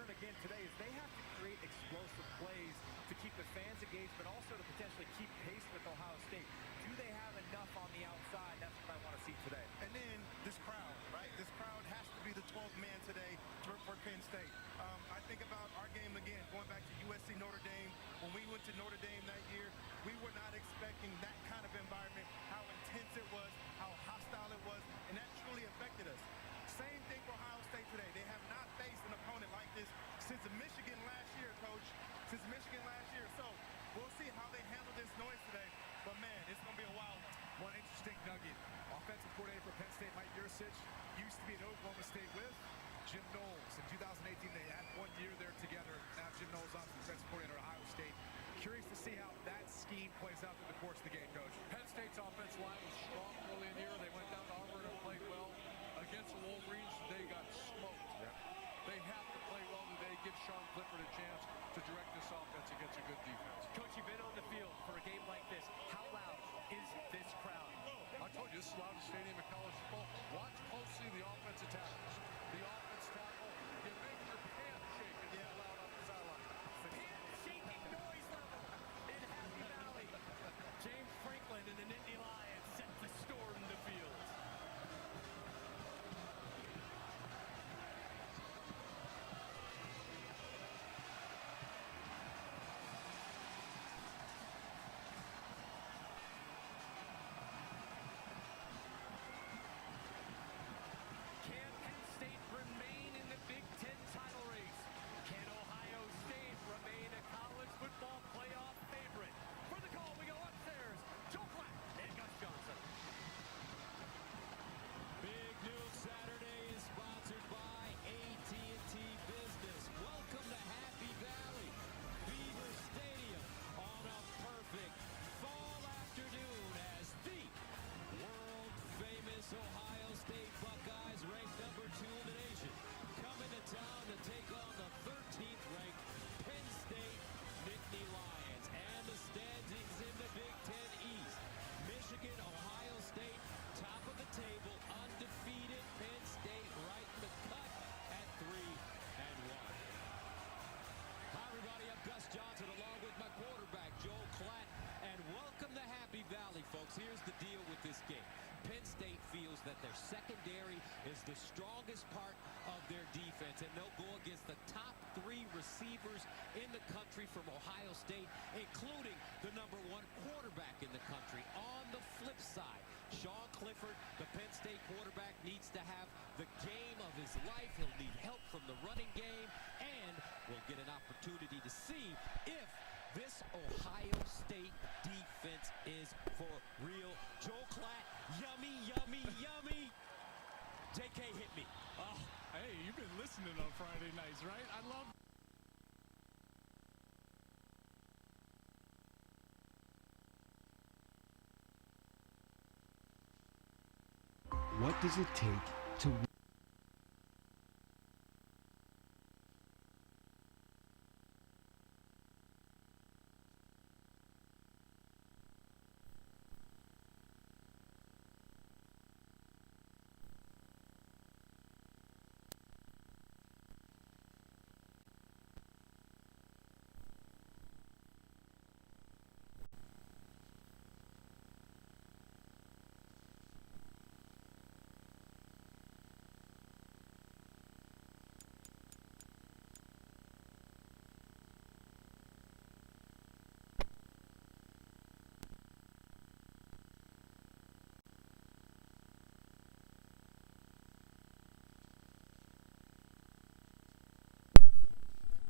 learn again today is they have to create explosive plays to keep the fans engaged, but also to potentially keep pace with Ohio State. Do they have enough on the outside? That's what I want to see today. And then this crowd, right? This crowd has to be the 12th man today for Penn State. I think about our game again, going back to USC Notre Dame. When we went to Notre Dame that year, we were not expecting that kind of environment, how intense it was, how hostile it was, and that truly affected us. Same thing for Ohio State today. They have not faced an opponent like this since Michigan last year, Coach. Since Michigan last year. So we'll see how they handle this noise today. But, man, it's going to be a wild one. One interesting nugget. Offensive coordinator for Penn State, Mike Yursich, used to be at Oklahoma State with Jim Knowles. In 2018, they had 1 year there together. Now Jim Knowles on the defensive coordinator at Ohio State. Curious to see how that scheme plays out through the course of the game, Coach. Penn State's offensive line was strong early in the year. They went down to Auburn and played well. Against the Wolverines, they got smoked. Yep. They have to play well today, give Sean Clifford a chance to direct this offense against a good defense. Coach, you've been on the field for a game like this. How loud is this crowd? I told you, this is the loudest stadium in college football. Watch closely the offensive tackles. The offense tackle, you make your pants shake and get loud on the sideline. Hand-shaking noise level in Happy Valley. James Franklin and the Nittany Lions set to storm the field. Can Penn State remain in the Big Ten title race? Can Ohio State remain a college football playoff favorite? For the call, we go upstairs. Joe Clapp and Gus Johnson. Big News Saturday is sponsored by AT&T Business. Welcome to Happy Valley, Beaver Stadium on a perfect fall afternoon as the world-famous Ohio State Buckeyes, ranked number 2 in the nation, coming to town to take on the 13th ranked Penn State Nittany Lions. And the standings in the Big Ten East: Michigan, Ohio State, top of the table, undefeated. Penn State right in the cut at 3-1. Hi, everybody. I'm Gus Johnson, along with my quarterback, Joel Klatt. And welcome to Happy Valley, folks. Here's the deal with this game. Penn State feels that their secondary is the strongest part of their defense, and they'll go against the top 3 receivers in the country from Ohio State, including the number 1 quarterback in the country. On the flip side, Sean Clifford, the Penn State quarterback, needs to have the game of his life. He'll need help from the running game, and we'll get an opportunity to see if this Ohio State defense is for real. Joel Klatt, yummy, yummy, yummy. JK hit me. Oh, hey, you've been listening on Friday nights, right? I love. What does it take to win?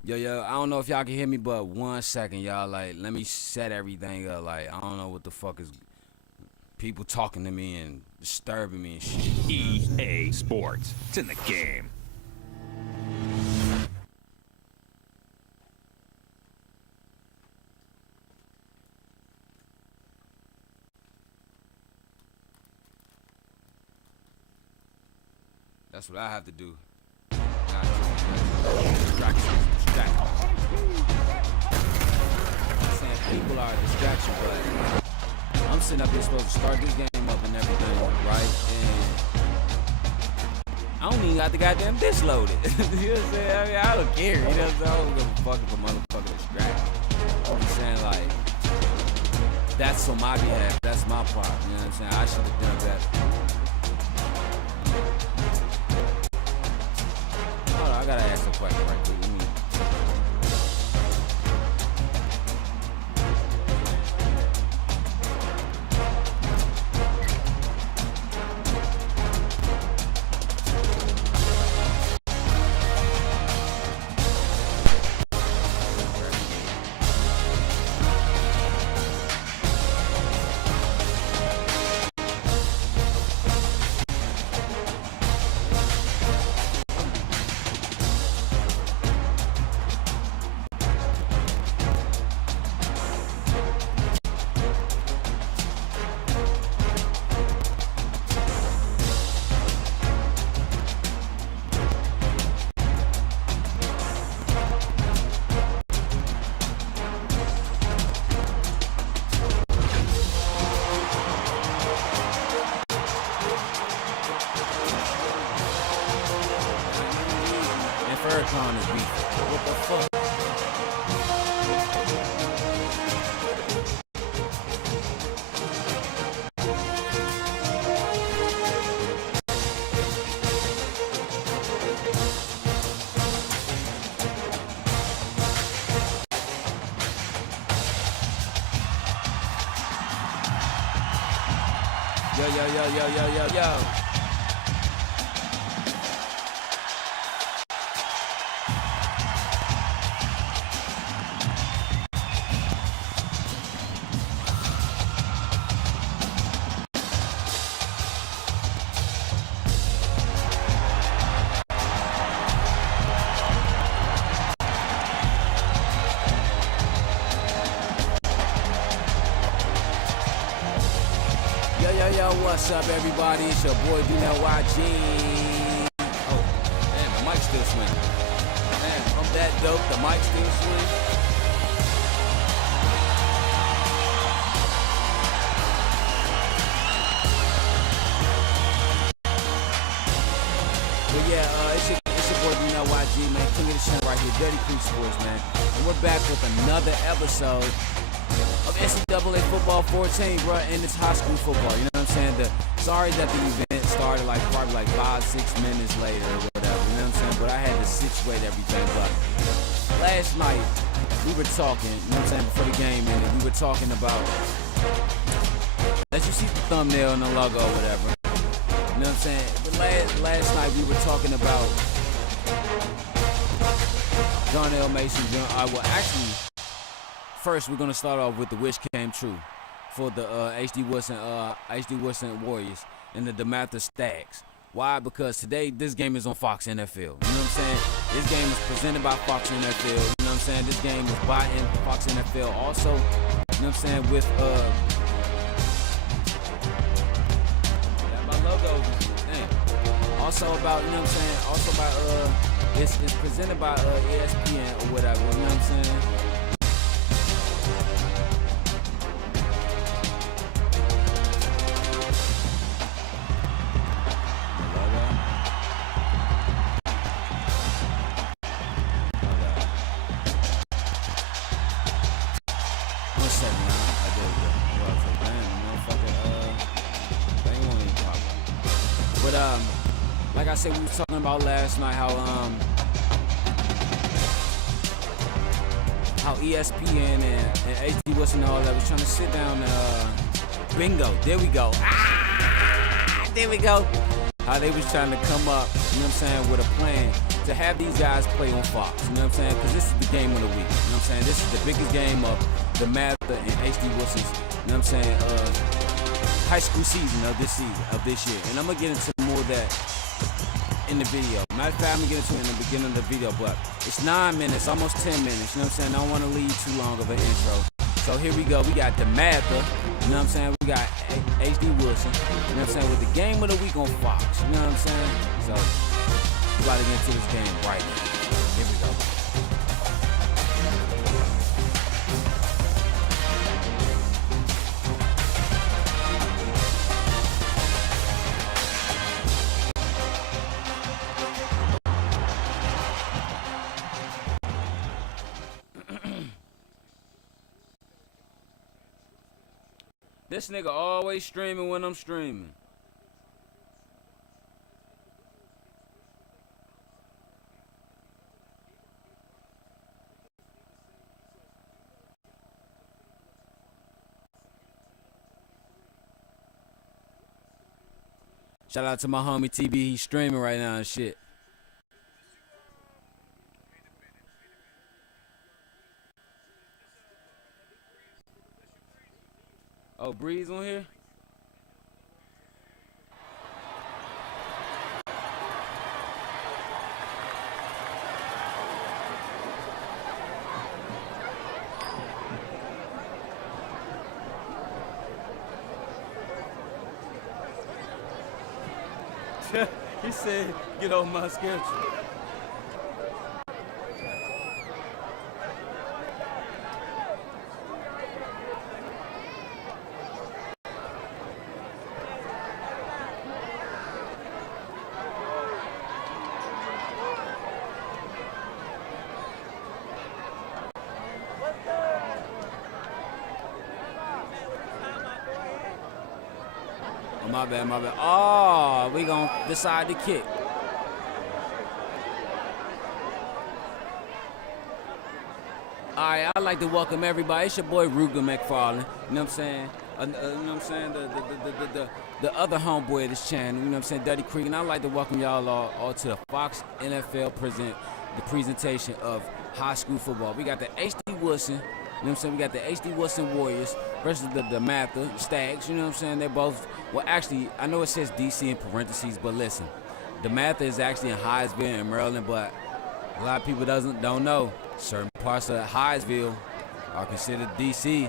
Yo, I don't know if y'all can hear me, but 1 second, y'all. Like, let me set everything up. Like, I don't know what the fuck is people talking to me and disturbing me and shit. EA Sports. It's in the game. That's what I have to do. Distraction. I'm saying people are a distraction, but I'm sitting up here supposed to start this game up and everything, right? And I don't even got the goddamn disc loaded. You know what I'm saying? I mean, I don't care. You know what I'm saying? I don't give a fuck if a motherfucker distracted. I'm just saying, like, that's on my behalf. That's my part. You know what I'm saying? I should have done better. Hold on, I gotta ask a question right quick. Let me. Farrakhan is beefing. What the fuck? Yo. Yo, what's up, everybody? It's your boy, DeMatha. Oh, damn, the mic's still swinging. Damn, I'm that dope, the mic's still swinging. But yeah, it's your boy, DeMatha, man. King of the show right here, Dirty Creek Sports, man. And we're back with another episode of NCAA football 14, bro, and it's high school football. You know what I'm saying? Sorry that the event started probably 5-6 minutes later or whatever. You know what I'm saying? But I had to situate everything. But last night we were talking. You know what I'm saying? Before the game ended, we were talking about. Let you see the thumbnail and the logo or whatever. You know what I'm saying? But last night we were talking about Darnell Mason. First, we're gonna start off with the wish came true for the HD Woodson Warriors and the DeMatha Stags. Why? Because today this game is on Fox NFL. You know what I'm saying? This game is presented by Fox NFL. You know what I'm saying? This game is by Fox NFL. Also, you know what I'm saying, with my logo. Damn. Also about, you know what I'm saying? Also by it's presented by ESPN or whatever. You know what I'm saying? Like I said, we were talking about last night how ESPN and HD Woodson and all that was trying to sit down and bingo, there we go. There we go. How they was trying to come up, you know what I'm saying, with a plan to have these guys play on Fox, you know what I'm saying? Because this is the game of the week, you know what I'm saying? This is the biggest game of DeMatha and HD Woodson's, you know what I'm saying, high school season of this year. And I'm going to get into more of that in the video. Matter of fact, I'm going to get into it in the beginning of the video, but it's 9 minutes, almost 10 minutes, you know what I'm saying? I don't want to leave too long of an intro. So here we go. We got DeMatha, you know what I'm saying? We got HD Woodson, you know what I'm saying? With the game of the week on Fox, you know what I'm saying? So we're about to get into this game right now. Here we go. This nigga always streaming when I'm streaming. Shout out to my homie TB. He's streaming right now and shit. Oh, Breeze on here? He said, get off my schedule. My bad, my bad. Oh, we gonna decide to kick. All right, I'd like to welcome everybody. It's your boy Ruger McFarlane. You know what I'm saying? You know what I'm saying? The other homeboy of this channel. You know what I'm saying? Dirty Creek. And I'd like to welcome y'all all to the Fox NFL the presentation of high school football. We got the HD Woodson. You know what I'm saying? We got the HD Woodson Warriors versus the DeMatha Stags. You know what I'm saying? They're both, well, actually, I know it says DC in parentheses, but listen, DeMatha is actually in Hyattsville in Maryland, but a lot of people don't know. Certain parts of Hyattsville are considered DC. You know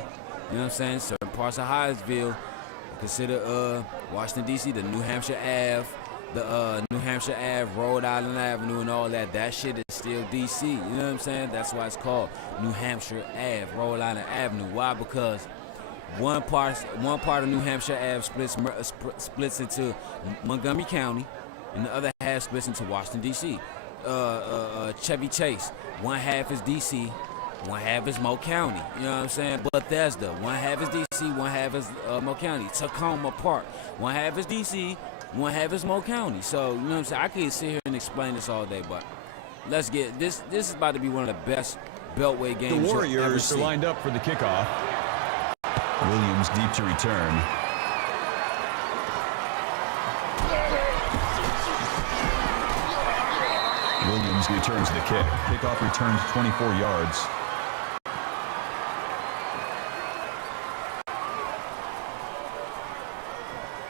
what I'm saying? Certain parts of Hyattsville are considered Washington, D.C., the New Hampshire Ave, the New Hampshire Ave, Rhode Island Avenue, and all that. That shit is still D.C. You know what I'm saying? That's why it's called New Hampshire Ave, Rhode Island Avenue. Why? Because one part of New Hampshire Ave splits into Montgomery County, and the other half splits into Washington, D.C. Chevy Chase, one half is D.C., one half is Mo County. You know what I'm saying? Bethesda, one half is D.C., one half is Mo County. Tacoma Park, one half is D.C., one half is Mo County. So, you know what I'm saying? I could sit here and explain this all day, but let's get this. This is about to be one of the best Beltway games. The Warriors are lined up for the kickoff. Williams deep to return. Williams returns the kick. Kickoff returns 24 yards.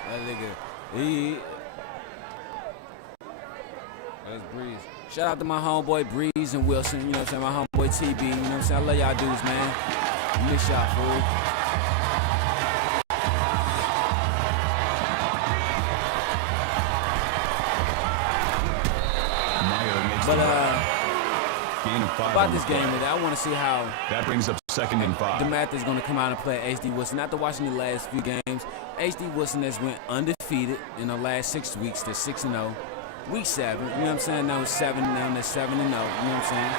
That nigga, that's Breeze. Shout out to my homeboy Breeze and Wilson. You know what I'm saying? My homeboy TB. You know what I'm saying? I love y'all dudes, man. Miss y'all, fool. But gain of 5 about this game today, I want to see how that brings up 2nd and 5. DeMatha is going to come out and play HD Woodson. After watching the last few games, HD Woodson has went undefeated in the last 6 weeks. They're 6-0. Week 7, you know what I'm saying? Now it's 7-0. They're 7-0. You know what I'm saying?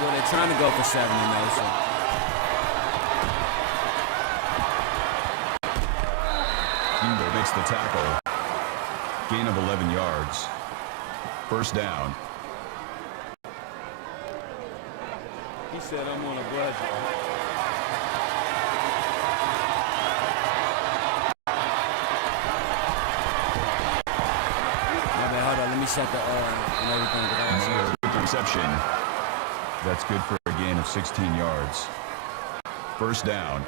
Well, they're trying to go for 7-0. So. Kimbo makes the tackle. Gain of 11 yards. First down. He said, I'm on a budget. Hold on, let me set the and everything. Good reception. That's good for a gain of 16 yards. First down.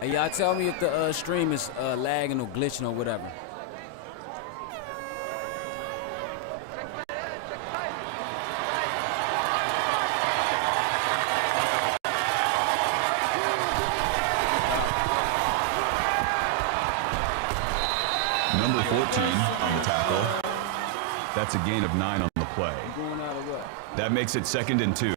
Hey, y'all tell me if the stream is lagging or glitching or whatever. Number 14 on the tackle. That's a gain of 9 on the play. Going out of what? That makes it 2nd and 2.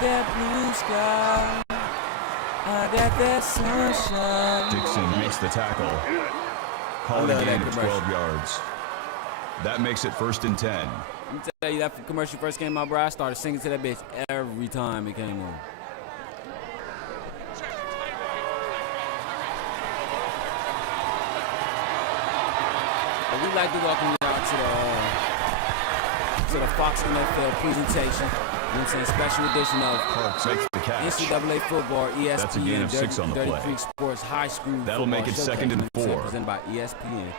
that blue sky. I got that sunshine. Dixon makes the tackle. Called a gain of 12 yards. That makes it 1st and 10. Let me tell you, that commercial first came out, bro, I started singing to that bitch every time it came on. But we like to welcome you out to the Fox NFL presentation. You know what I'm saying? Special edition of Parks makes the catch. NCAA football, ESPN, That's a gain of 6 on the Dirty play. Creek Sports High School. That'll make it 2nd and 4. Presented by ESPN,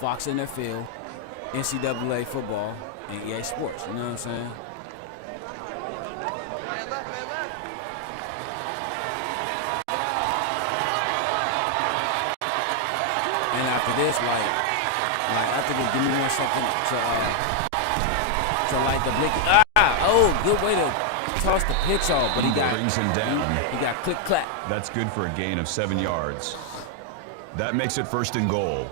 Fox NFL, NCAA football, and EA Sports. You know what I'm saying? And after this, after this, give me 1 second to light the blicky. Oh, good way to toss the pitch off, but he brings him down. He got click clap. That's good for a gain of 7 yards. That makes it 1st and goal.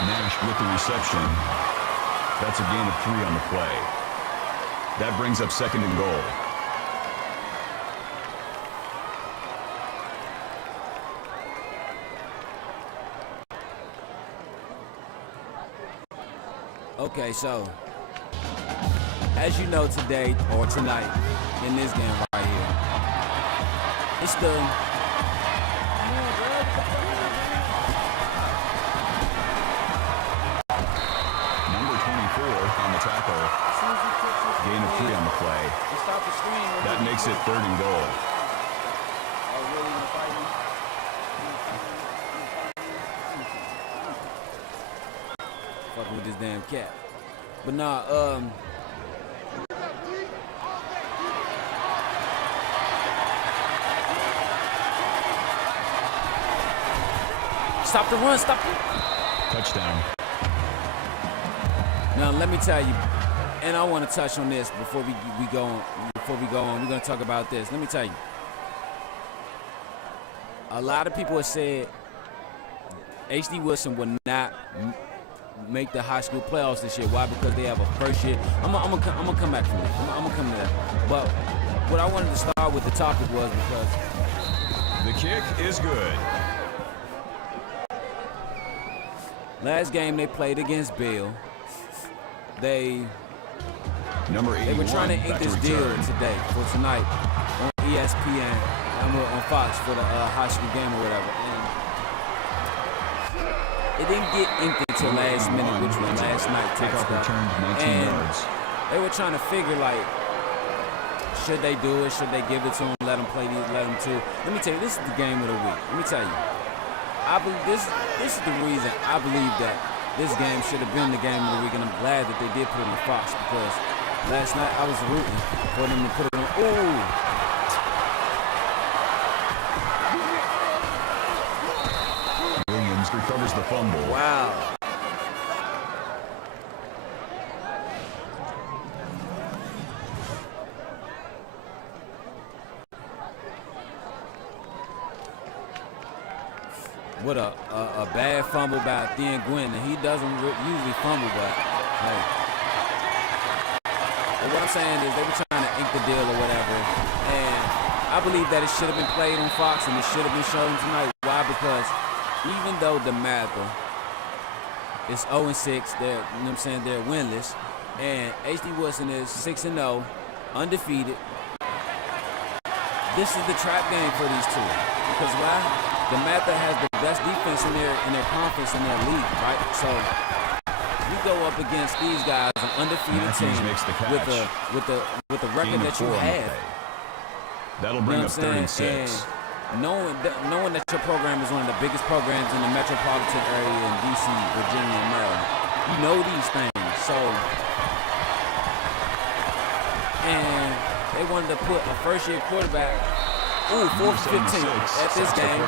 Nash with the reception. That's a gain of 3 on the play. That brings up 2nd and goal. Okay, so as you know, today or tonight in this game right here, it's the number 24 on the tackle. Gain of 3 on the play. That makes it 3rd and goal. Fucking with this damn cat. But nah, stop the run, stop it. Touchdown. Now let me tell you, and I want to touch on this before we go on. Before we go on, we're gonna talk about this. Let me tell you, a lot of people have said H.D. Woodson would not make the high school playoffs this year. Why? Because they have a first year. I'm gonna come back to it. I'm gonna come to that. But what I wanted to start with the topic was because the kick is good. Last game they played against Bill, they were trying to ink this deal today for tonight on ESPN, on Fox for the high school game or whatever. And it didn't get inked until last minute, which was last night. Kickoff returned 19 yards. They were trying to figure, like, should they do it? Should they give it to them? Let them play these, let them too. Let me tell you, this is the game of the week. Let me tell you. I believe this is the reason I believe that this game should have been the game of the week, and I'm glad that they did put it on Fox, because last night I was rooting for them to put it on. Ooh. Williams recovers the fumble. Wow. What a bad fumble by Thin Gwynn. He doesn't usually fumble, but hey. But what I'm saying is they were trying to ink the deal or whatever, and I believe that it should have been played on Fox and it should have been shown tonight. Why? Because even though DeMatha is 0-6, they're, you know what I'm saying, they're winless, and H.D. Woodson is 6-0, undefeated. This is the trap game for these two. Because why? DeMatha has the best defense in their conference, in their league, right? So you go up against these guys, an undefeated team with the record that you have. That'll bring up 36. And knowing that your program is one of the biggest programs in the metropolitan area in D.C., Virginia, and Maryland, you know these things. So, and they wanted to put a first-year quarterback, 4th 15 at this game,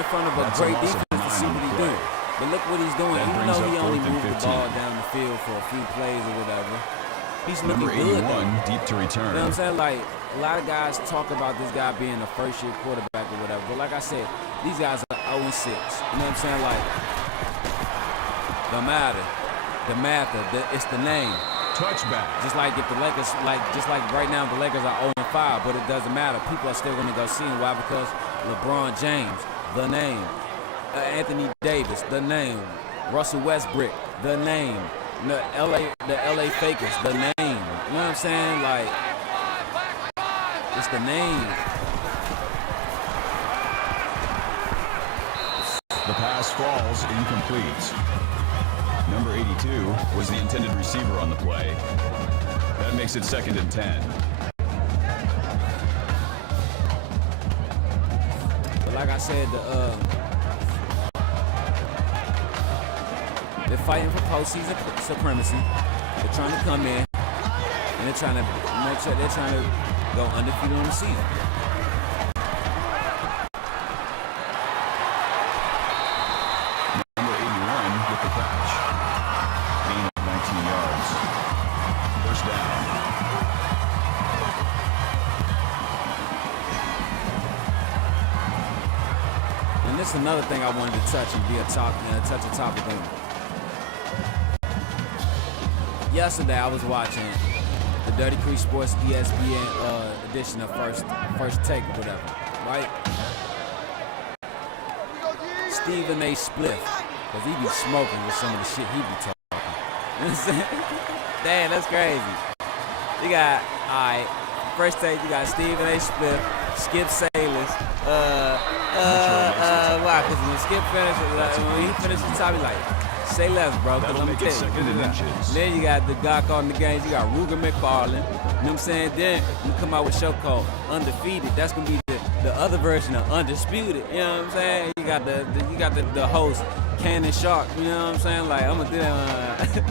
in front of a great defense to see what he's doing. But look what he's doing. Even though he only moved the ball down the field for a few plays or whatever, he's looking good. Number 81, deep to return. You know what I'm saying? Like, a lot of guys talk about this guy being a first-year quarterback or whatever. But like I said, these guys are 0-6. You know what I'm saying? Like, DeMatha, it's the name. Touchback. Just like if the Lakers, just like right now, the Lakers are 0-5, but it doesn't matter. People are still going to go see him. Why? Because LeBron James, the name. Anthony Davis, the name. Russell Westbrook, the name. The LA Fakers, the name. You know what I'm saying? Like, it's the name. The pass falls incomplete. Number 82 was the intended receiver on the play. That makes it 2nd and 10. But like I said, they're fighting for postseason supremacy. They're trying to come in, and they're trying to make sure they're trying to go undefeated on the season. Number 81 with the catch. Gain of 19 yards. First down. And this is another thing I wanted to touch and be a topic on. Yesterday I was watching the Dirty Creek Sports ESPN edition of First Take or whatever, right? Stephen A. Spliff, because he be smoking with some of the shit he be talking. You know what I'm saying? Damn, that's crazy. You got, all right, First Take, you got Stephen A. Spliff, Skip Sayless, why? Because when Skip finishes, when he finishes the top, he's like, say less, bro, because I'm going to tell you. Then you got the guy calling the games. You got Ruger McFarlane. You know what I'm saying? Then you come out with a show called Undefeated. That's going to be the other version of Undisputed. You know what I'm saying? You got the host, Cannon Shark. You know what I'm saying? Like, I'm going to do that.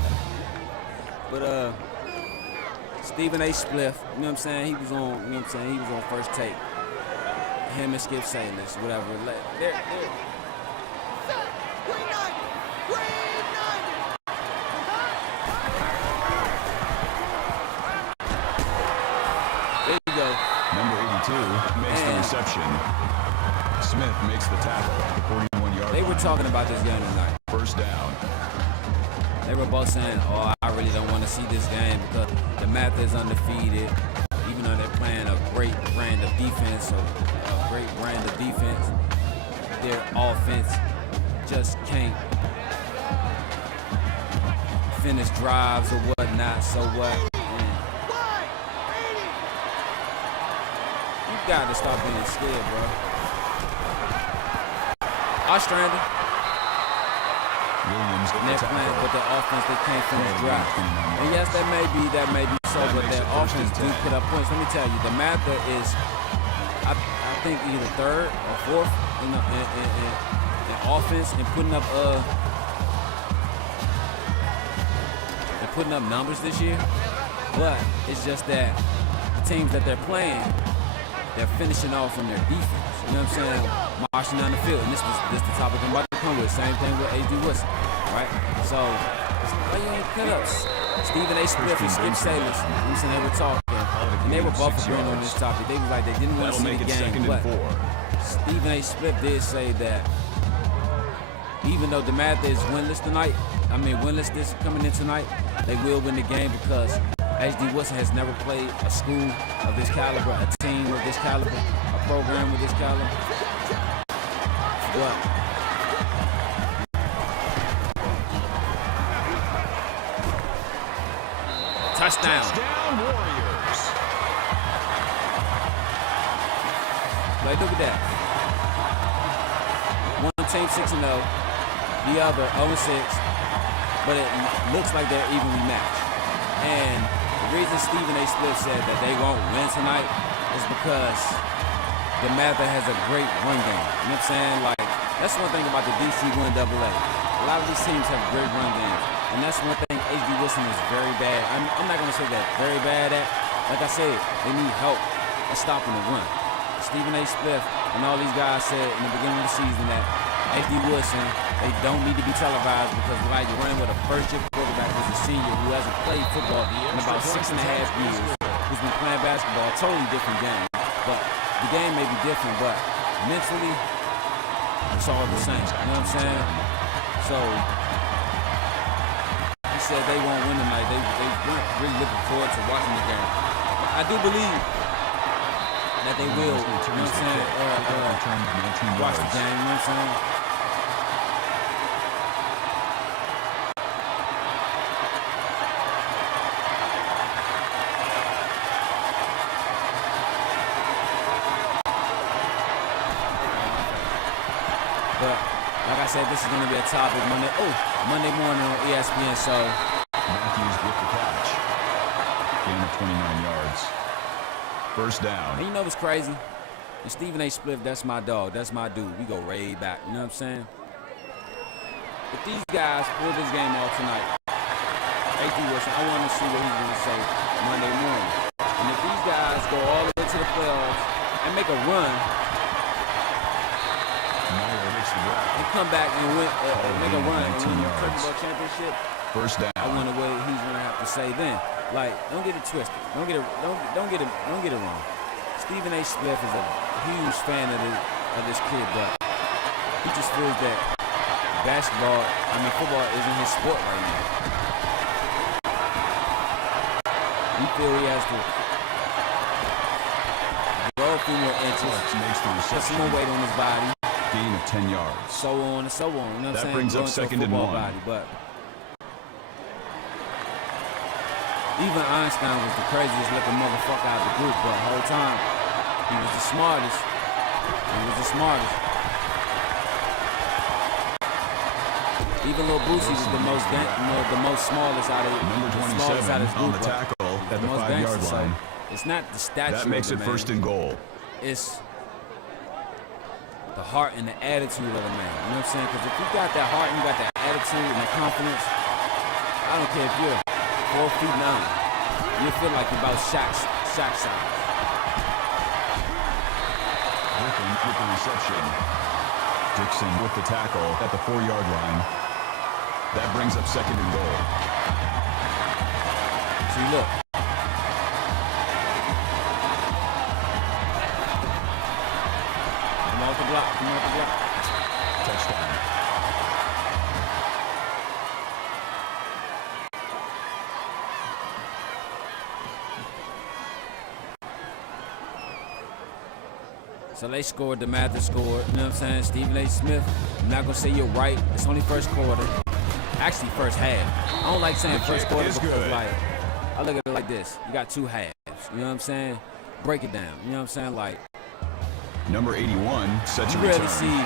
But Stephen A. Spliff, you know what I'm saying? He was on, you know what I'm saying? He was on First Take. Him and Skip Sayless, whatever. They're Number 82 makes the reception. Smith makes the tackle at the 41-yard line. They were talking about this game tonight. First down. They were both saying, oh, I really don't want to see this game because DeMatha is undefeated, even though they're playing a great brand of defense, their offense just can't finish drives or whatnot, so what? You got to stop being scared, bro. Ostrander. Williams And they're playing with their offense, they can't finish drives. And yes, that may be so, but their offense do put up points. Let me tell you, DeMatha is, I think, either third or fourth in offense and putting up numbers this year. But it's just that the teams that they're playing, they're finishing off from their defense. You know what I'm saying? Marching down the field. And this is the topic I'm about to come with. Same thing with A.D. Woodson, right? So, why you ain't cut up? Stephen A. Spliff and Skip Sayless, they were talking. And they were both agreeing on this topic. They was like, they didn't want to see the game. But Stephen A. Spliff did say that even though DeMatha is winless this coming in tonight, they will win the game because H.D. Woodson has never played a school of this caliber, a team of this caliber, a program of this caliber. But touchdown. Warriors. Like, look at that. One team 6-0, the other 0-6, but it looks like they're evenly matched. And the reason Stephen A. Spliff said that they won't win tonight is because DeMatha has a great run game. You know what I'm saying? Like, that's one thing about the DC 1AA. A lot of these teams have great run games. And that's one thing H.D. Woodson is very bad. I'm not going to say that very bad at. Like I said, they need help at stopping the run. Stephen A. Spliff and all these guys said in the beginning of the season that H.D. Woodson, they don't need to be televised because like running with a first-year quarterback who's a senior who hasn't played football in about 6.5 years, who who's been playing basketball, totally different game. But the game may be different, but mentally, it's all the same. You know what I'm saying? So he said they won't win tonight. They weren't really looking forward to watching the game. But I do believe that they will. You know what I'm saying? Watch the game. You know what I'm saying? But like I said, this is going to be a topic Monday morning on ESPN. So Matthews with the catch. Gain of 29 yards. First down. And you know what's crazy? And Stephen A. Spliff, that's my dog. That's my dude. We go way back. You know what I'm saying? If these guys pull this game off tonight, A.D. Woodson, I want to see what he's going to say Monday morning. And if these guys go all the way to the playoffs and make a run, and come back and win, make a run and win the football championship. First down. I wonder what he's gonna have to say then. Like, don't get it twisted. Don't get it wrong. Stephen A. Spliff is a huge fan of this kid, but he just feels that football isn't his sport right now. He feels he has to grow a few more inches, put some more weight on his body. Gain of 10 yards. So on and so on. You know what I'm saying? That brings up second and 1. Body, but even Einstein was the craziest looking motherfucker out of the group, but the whole time he was the smartest. Even Lil Boosie was the most smallest out of number 27 on the tackle at the 5-yard line. So it's not the stature. That makes it first and goal. It's the heart and the attitude of the man. You know what I'm saying? Because if you got that heart and you got that attitude and that confidence, I don't care if you're 4 feet 9. You feel like you're about Shaq size. Griffin with the reception. Dixon with the tackle at the 4-yard line. That brings up second and goal. See, look. Come off the block. Touchdown. So they scored, DeMatha scored, you know what I'm saying? Stephen A. Smith, I'm not going to say you're right. It's only first quarter. Actually, first half. I don't like saying first quarter because, like, I look at it like this. You got 2 halves, you know what I'm saying? Break it down, you know what I'm saying? Like, number 81 set to you return. rarely see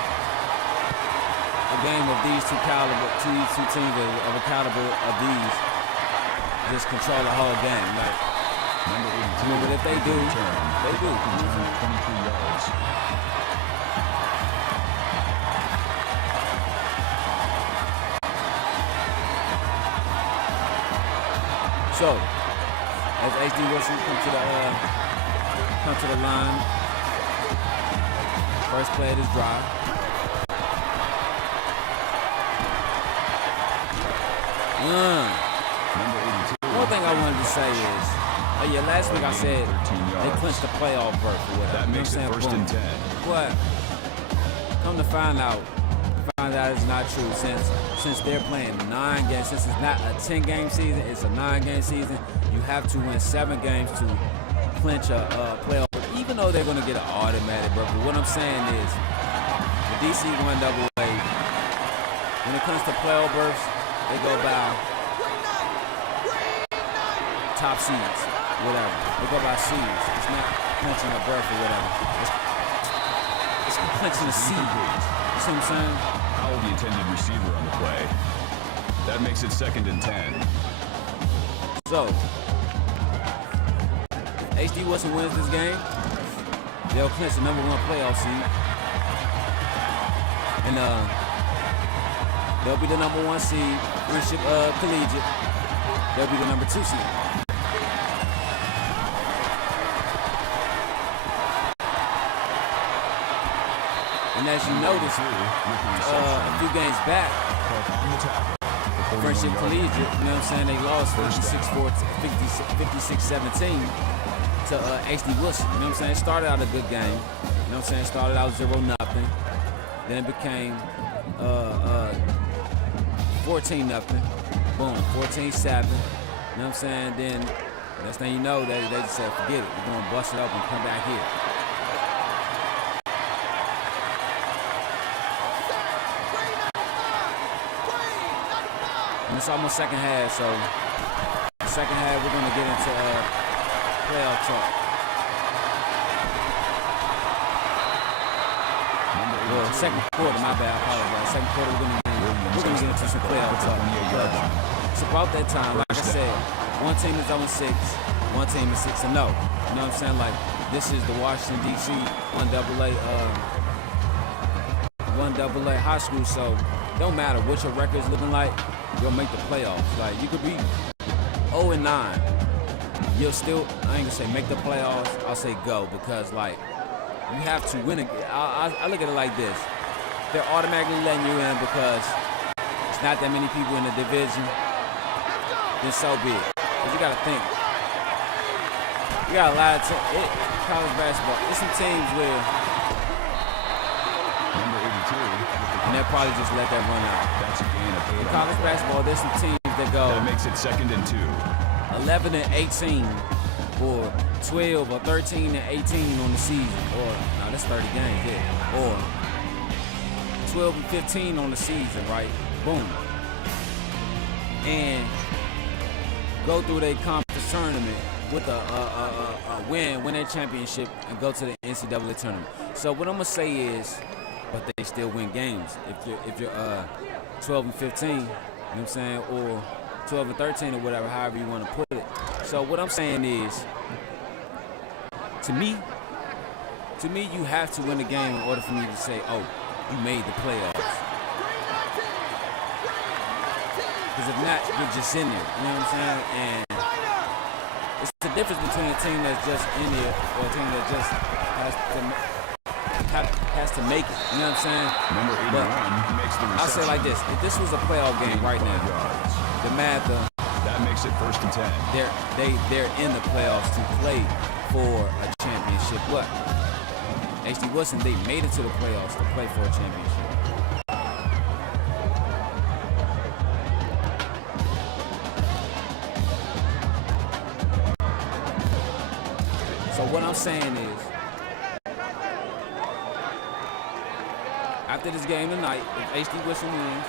a game of these two teams of a caliber of these just control the whole game. Like, number 82. But if they do, they do. 23 yards. So, as H.D. Woodson come to the line, first play of this drive. Number 82. One thing I wanted to say is, last week I said they clinched the playoff berth or whatever. That makes it first and 10. But come to find out it's not true since they're playing 9 games. Since it's not a 10-game season, it's a 9-game season. You have to win 7 games to clinch a playoff. Even though they're going to get an automatic berth. But what I'm saying is, the DC 1AA, when it comes to playoff berths, they go by top seeds, whatever. They go by seeds. It's not clinching a berth or whatever. It's clinching a seed. You see what I'm saying? Powell, the intended receiver on the play. That makes it second and 10. So, if H.D. Woodson wins this game, they'll clinch the number 1 playoff seed. And they'll be the number 1 seed. Friendship Collegiate. They'll be the number 2 seed. And as you notice, a few games back, Friendship Collegiate, you know what I'm saying, they lost 56-17. to HD Woodson. You know what I'm saying? It started out a good game. You know what I'm saying? It started out 0-0. Then it became 14-0. Boom, 14-7. You know what I'm saying? Then next thing you know, they just said, forget it. We're going to bust it up and come back here. And it's almost second half, so second half we're going to get into playoff talk. Well, second quarter, my bad, I apologize. Second quarter, we're going to get into some playoff talk. It's about that time, like I said, one team is 0-6, one team is 6-0. You know what I'm saying? Like, this is the Washington, D.C. 1AA high school, so it don't matter what your record is looking like, you'll make the playoffs. Like, you could be 0-9. You'll still, I ain't gonna say make the playoffs, I'll say go, because, like, you have to win. I look at it like this. They're automatically letting you in because it's not that many people in the division. Then so be it. But you got to think. You got a lot of college basketball. There's some teams where Number 82. and they'll probably just let that run out. That's a gain of 8. In college basketball, there's some teams that go That makes it 2nd and 2. 11-18 or 12 or 13-18 on the season. Or, no, that's 30 games, yeah. Or 12-15 on the season, right? Boom. And go through their conference tournament with a win a championship, and go to the NCAA tournament. So what I'm gonna say is, but they still win games. If you're 12-15, you know what I'm saying, or 12-13 or whatever, however you want to put it. So what I'm saying is, to me, you have to win the game in order for me to say, oh, you made the playoffs. Because if not, you're just in there. You know what I'm saying? And it's the difference between a team that's just in there or a team that just has to make it. You know what I'm saying? Number 81 makes the reception. I'll say like this. If this was a playoff game right now, DeMatha, that makes it 1st and 10. They're in the playoffs to play for a championship. But HD Woodson, they made it to the playoffs to play for a championship. So what I'm saying is, after this game tonight, if HD Woodson wins,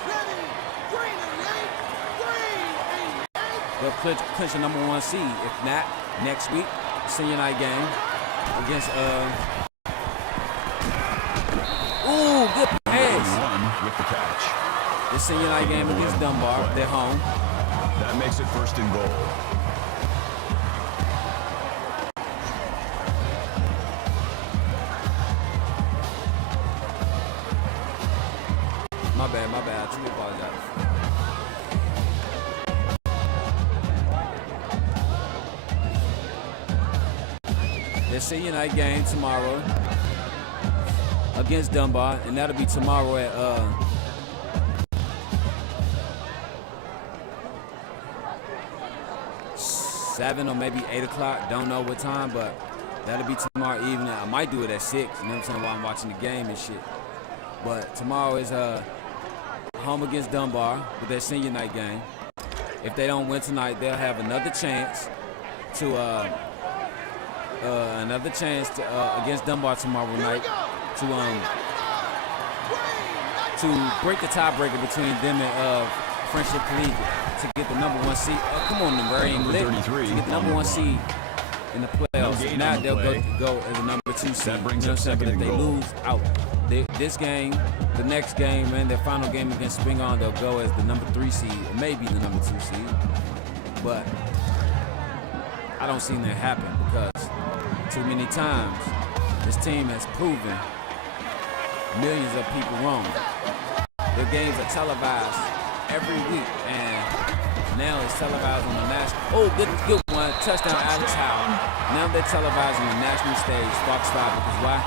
they'll clinch a number 1 seed. If not, next week, senior night game against ooh, good pass. With the catch. The senior night game against Dunbar. They're home. That makes it 1st and goal. My bad. I truly apologize. Their senior night game tomorrow against Dunbar, and that'll be tomorrow at 7 or maybe 8 o'clock. Don't know what time, but that'll be tomorrow evening. I might do it at 6, you know what I'm saying, while I'm watching the game and shit. But tomorrow is home against Dunbar with their senior night game. If they don't win tonight, they'll have another chance to against Dunbar tomorrow night to break the tiebreaker between them and Friendship Collegiate to get the number 1 seed. Come on, number 33 to get the number 1 seed in the playoffs. If not, they'll go as a number 2 seed. That brings up 2nd But if and they goal. lose out, this game, the next game, and their final game against Spingarn, they'll go as the number 3 seed, or maybe the number 2 seed. But I don't see that happen because too many times this team has proven millions of people wrong. Their games are televised every week, and now it's televised on the national. Oh, good one, touchdown, Alex Howard. Now they're televised on the national stage, Fox 5, because why?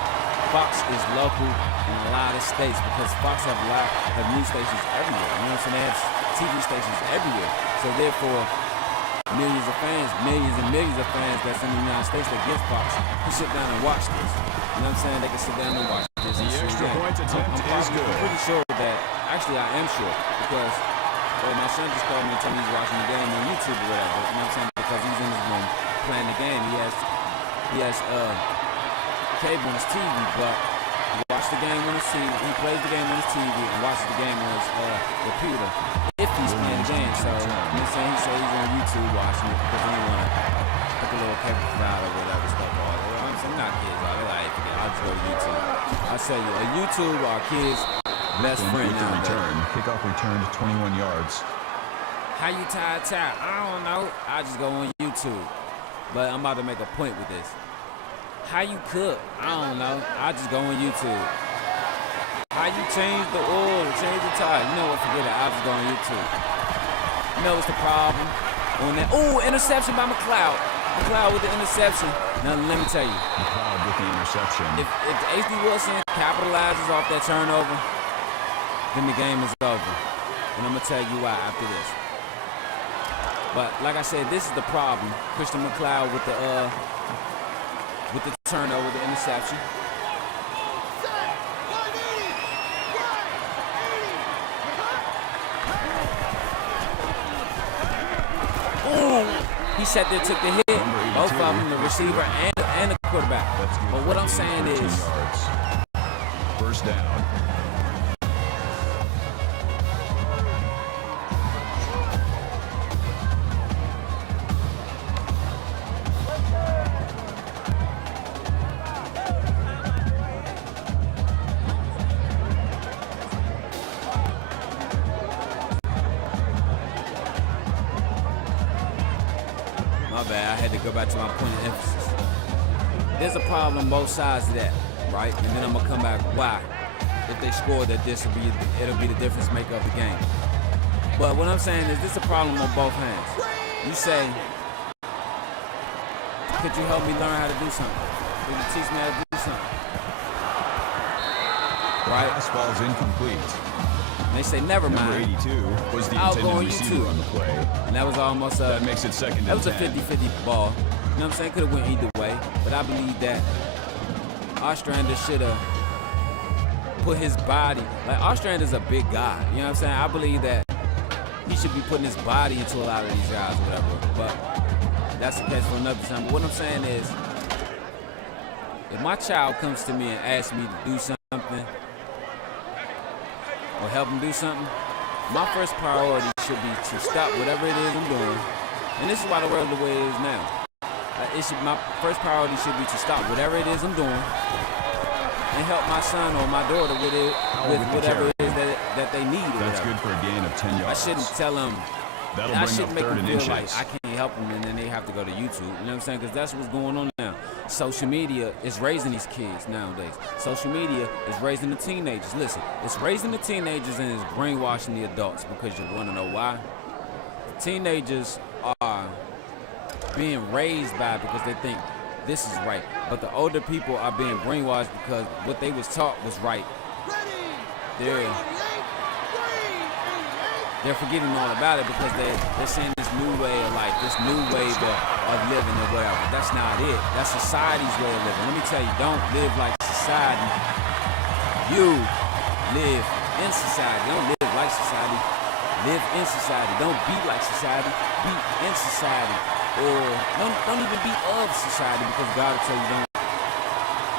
Fox is local in a lot of states because Fox have news stations everywhere. You know what I'm saying? They have TV stations everywhere. So therefore, millions of fans, millions and millions of fans that's in the United States that get Fox can sit down and watch this. You know what I'm saying? They can sit down and watch this. The extra point attempt is good. I'm pretty sure that, actually I am sure, because my son just called me and told me he's watching the game on YouTube or whatever. You know what I'm saying? Because he's in his room playing the game. He has cable on his TV, but he watches the game on his TV. He plays the game on his TV and watches the game on his computer if he's playing the game. So, you know what I'm saying? He said he's on YouTube watching it because he didn't want to put the little cable out or whatever stuff. I'm saying, not kids, they're like, I'll just go to YouTube. I tell you, YouTube, our kids' best friend with the return. Kickoff returned 21 yards. How you tie a tie? I don't know. I just go on YouTube. But I'm about to make a point with this. How you cook? I don't know. I just go on YouTube. How you change the oil, change the tire? You know what? Forget it. I just go on YouTube. You know what's the problem? On that, interception by McLeod. McLeod with the interception. Now let me tell you. McLeod with the interception. If H.D. Woodson capitalizes off that turnover, then the game is over. And I'm gonna tell you why after this. But like I said, this is the problem. Christian McLeod with the turnover, the interception. Ooh, he sat there, took the hit. Both of them, the receiver and the quarterback. But what I'm saying is, first down. go back to my point of emphasis. There's a problem on both sides of that, right? And then I'm gonna come back why. If they score, that it'll be the difference maker of the game. But what I'm saying is this is a problem on both hands. You say, could you help me learn how to do something? Could you teach me how to do something? Right? Pass ball's incomplete. And they say, never mind. Number 82 was the intended receiver on the play. And that was almost a... That makes it second and 10. That was a 50-50 ball. You know what I'm saying? Could have went either way. But I believe that Ostrander should have put his body... Like, Ostrander's a big guy. You know what I'm saying? I believe that he should be putting his body into a lot of these guys or whatever. But that's the case for another time. But what I'm saying is, if my child comes to me and asks me to do something or help him do something, my first priority should be to stop whatever it is I'm doing. And this is why the world is the way it is now. My first priority should be to stop whatever it is I'm doing and help my son or my daughter with whatever it is that they need. That's good for a gain of 10 yards. I shouldn't tell them. I shouldn't make them feel like I can't help them and then they have to go to YouTube. You know what I'm saying? Because that's what's going on now. Social media is raising these kids nowadays. Social media is raising the teenagers. Listen, it's raising the teenagers and it's brainwashing the adults, because you want to know why? The teenagers are being raised by it because they think this is right. But the older people are being brainwashed because what they was taught was right. They're forgetting all about it because they're seeing this new way of life, this new wave of living or whatever. That's not it. That's society's way of living. Let me tell you, don't live like society. You live in society. Don't live like society. Live in society. Don't be like society. Be in society. Or don't even be of society, because God will tell you don't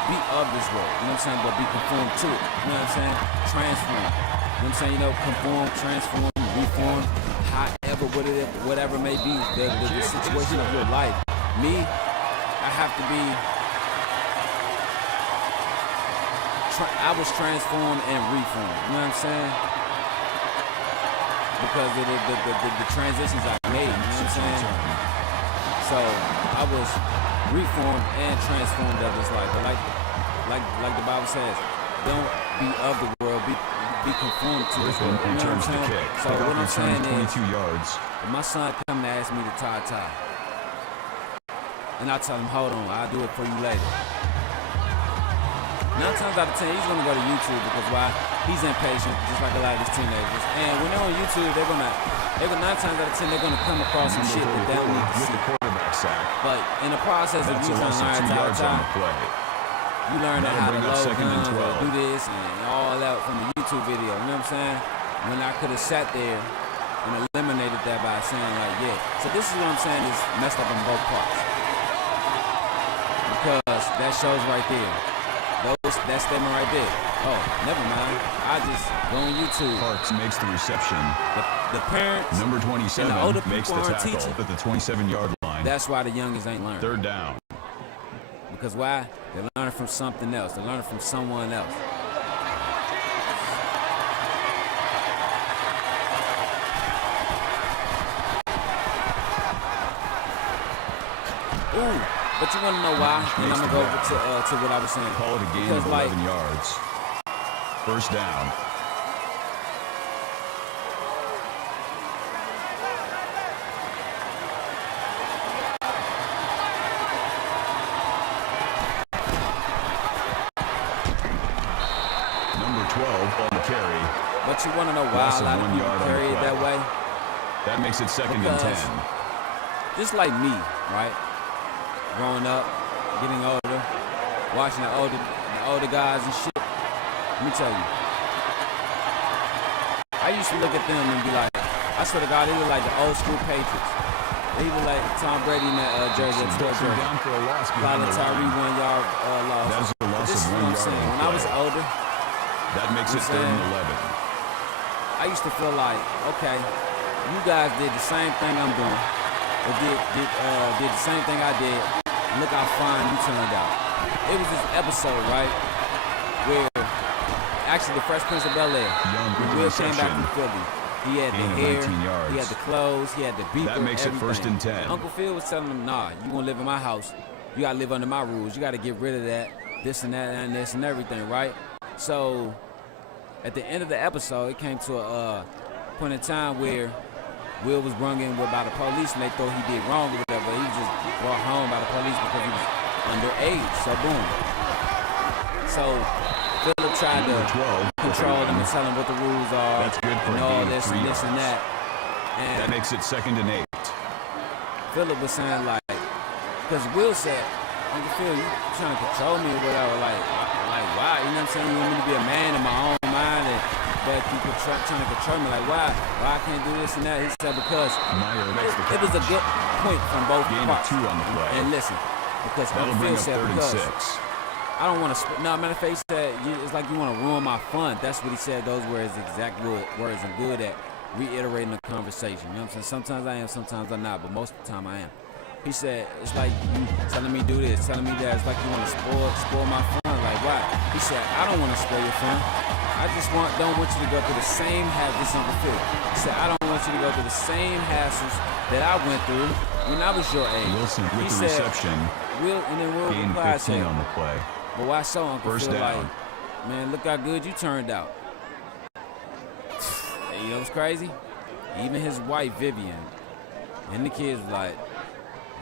be of this world. You know what I'm saying? But be conformed to it. You know what I'm saying? Transform. You know what I'm saying? You know, conform, transform, reform, however, whatever may be the situation of your life. Me, I have to be, I was transformed and reformed. You know what I'm saying? Because of the transitions I made. You know what I'm saying? So I was reformed and transformed of this life. But like the Bible says, don't be of the world, be conformed to this world. You know what I'm saying? So what I'm saying is, 22 yards. If my son come to ask me to tie, and I tell him, hold on, I'll do it for you later. 9 times out of 10, he's going to go to YouTube because why? He's impatient, just like a lot of these teenagers. And when they're on YouTube, they're 9 times out of 10, they're going to come across some shit that they don't need to with see. the quarterback sack. But in the process of That's you a trying loss to of learn 2 yards on the play. you learn That'll how to bring up load 2nd and guns or 12. do this and all that from the YouTube video. You know what I'm saying? When I could have sat there and eliminated that by saying like, yeah. So this is what I'm saying is messed up on both parts. Because that shows right there. That statement right there. Oh, never mind. I just go on YouTube. Parks makes the reception. The parents Number 27 and the older makes the people aren't tackle teaching. at the 27-yard line. That's why the youngest ain't learning. 3rd down. Because why? They're learning from something else. They're learning from someone else. Ooh, but you want to know why? And I'm going to go over to what I was saying. Call it a gain of 11 yards. 1st down. Number 12 on the carry. But you want to know why Loss a lot of 1 people yard on carry the it play. that way? That makes it 2nd and Because 10. just like me, right? Growing up, getting older, watching the older guys and shit. Let me tell you. I used to look at them and be like, I swear to God, they look like the old school Patriots. They look like Tom Brady in that jersey, that store jersey. Down for a loss By the Tyree 1 yard loss. That is a loss This of is 1 what I'm yard saying. on the When I was play. older, That makes it I'm 3rd and saying- 11. I used to feel like, okay, you guys did the same thing I'm doing. Or did the same thing I did. Look how fine you turned out. It was this episode, right, where actually the Fresh Prince of Bel-Air, Young when with Will the came back reception. from Philly, he had Gain the of hair, 19 yards. he had the clothes, he had the beeper, That makes it everything. 1st and 10. Uncle Phil was telling him, nah, you gonna live in my house. You gotta live under my rules. You gotta get rid of that, this and that and this and everything, right? So at the end of the episode, it came to a point in time where Will was brung in by the police and they thought he did wrong or whatever. He was just brought home by the police because he was underage. So boom. So Philip tried to 12 control him and tell him what the rules are. That's good for and a all gain of this 3 and this and yards. that. And That makes it 2nd and 8. Philip was saying like, because Will said, Uncle Phil, you trying to control me or whatever, like why? You know what I'm saying? You want me to be a man in my own mind and but you trying to control me, like why I can't do this and that? He said because Meyer makes the it was a good point from both Gain of parts. 2 on the play. And listen, because That'll Uncle bring Phil up said 3rd and because 6. I don't want to. No, matter of fact, he said it's like you want to ruin my fun. That's what he said. Those were his exact words. I'm good at reiterating the conversation. You know what I'm saying? Sometimes I am, sometimes I'm not, but most of the time I am. He said it's like you telling me do this, telling me that. It's like you want to spoil my fun. Like why? He said I don't want to spoil your fun. I just don't want you to go through the same hassles Uncle Phil. He said I don't want you to go through the same hassles that I went through when I was your age. Wilson with He the said, reception. And then Will Gain replied, 15 said, on the play. but why so, Uncle 1st Phil? down. Like, man, look how good you turned out. You know what's crazy? Even his wife, Vivian, and the kids was like,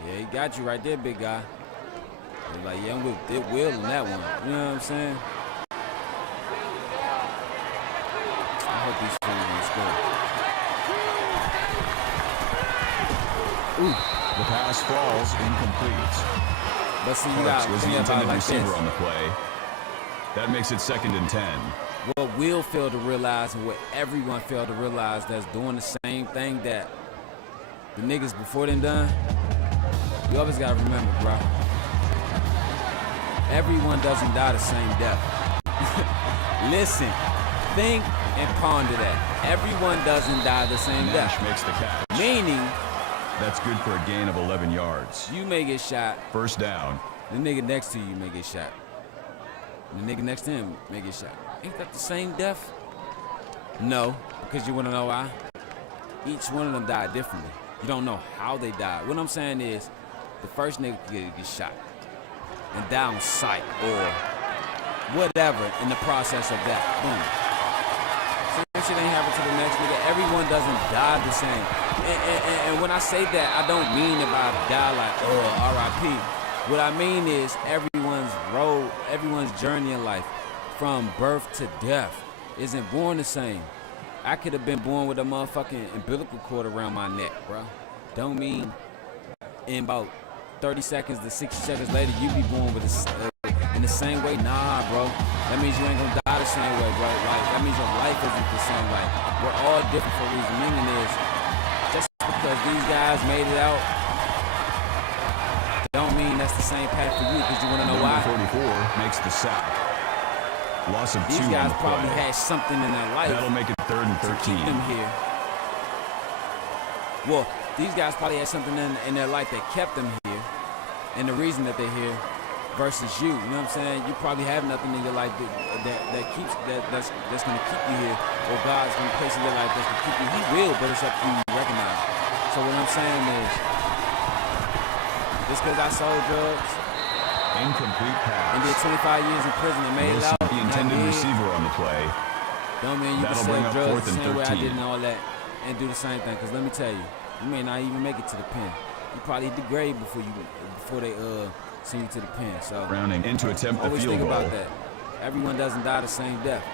yeah, he got you right there, big guy. They was like, yeah, I'm with Will on that one. You know what I'm saying? I hope these fans will score. Ooh, the pass falls incomplete. But see, you Parks got was to the think about it intended like receiver this. on the play. That makes it 2nd and 10. What Will failed to realize and what everyone failed to realize that's doing the same thing that the niggas before them done, you always gotta remember, bro. Everyone doesn't die the same death. Listen, think and ponder that. Everyone doesn't die the same Nash death. makes the catch. Meaning, That's good for a gain of 11 yards. you may get shot, 1st down. the nigga next to you may get shot. The nigga next to him may get shot. Ain't that the same death? No, because you wanna know why? Each one of them died differently. You don't know how they died. What I'm saying is, the first nigga could get shot and die on sight or whatever in the process of that. Boom. Same shit ain't happen to the next nigga. Everyone doesn't die the same. And when I say that, I don't mean about die like, R.I.P. What I mean is everyone's road, everyone's journey in life, from birth to death, isn't born the same. I could have been born with a motherfucking umbilical cord around my neck, bro. Don't mean in about 30 seconds to 60 seconds later you be born with in the same way. Nah, bro. That means you ain't gonna die the same way, bro. Like, that means your life isn't the same way. We're all different for a reason. Meaning is, just because these guys made it out, don't mean that's the same path for you, because you wanna know why? 44 makes the sack. Loss of 2 These guys on the probably play. had something in their life. That'll make it 3rd and 13. Keep them here. Well, these guys probably had something in their life that kept them here, and the reason that they're here, versus you. You know what I'm saying? You probably have nothing in your life that's gonna keep you here, or God's gonna place in your life that's gonna keep you. He will, but it's up to you to recognize. So what I'm saying is, just because I sold drugs, incomplete pass, and did 25 years in prison and made it out, the intended receiver on the play. Don't mean you can That'll bring sell up drugs 4th the and same way I 13. did and all that, and do the same thing. Because let me tell you, you may not even make it to the pen. You probably hit the grave before they send you to the pen. So Browning in to attempt the always field think goal. about that. Everyone doesn't die the same death.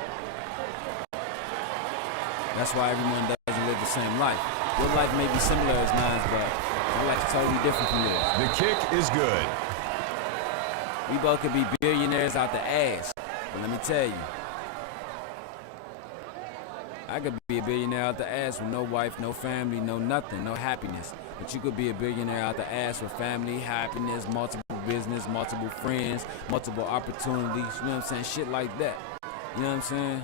That's why everyone doesn't live the same life. Your life may be similar as mine, but your life is totally different from yours. The kick is good. We both could be billionaires out the ass. But let me tell you, I could be a billionaire out the ass with no wife, no family, no nothing, no happiness. But you could be a billionaire out the ass with family, happiness, multiple business, multiple friends, multiple opportunities. You know what I'm saying? Shit like that. You know what I'm saying?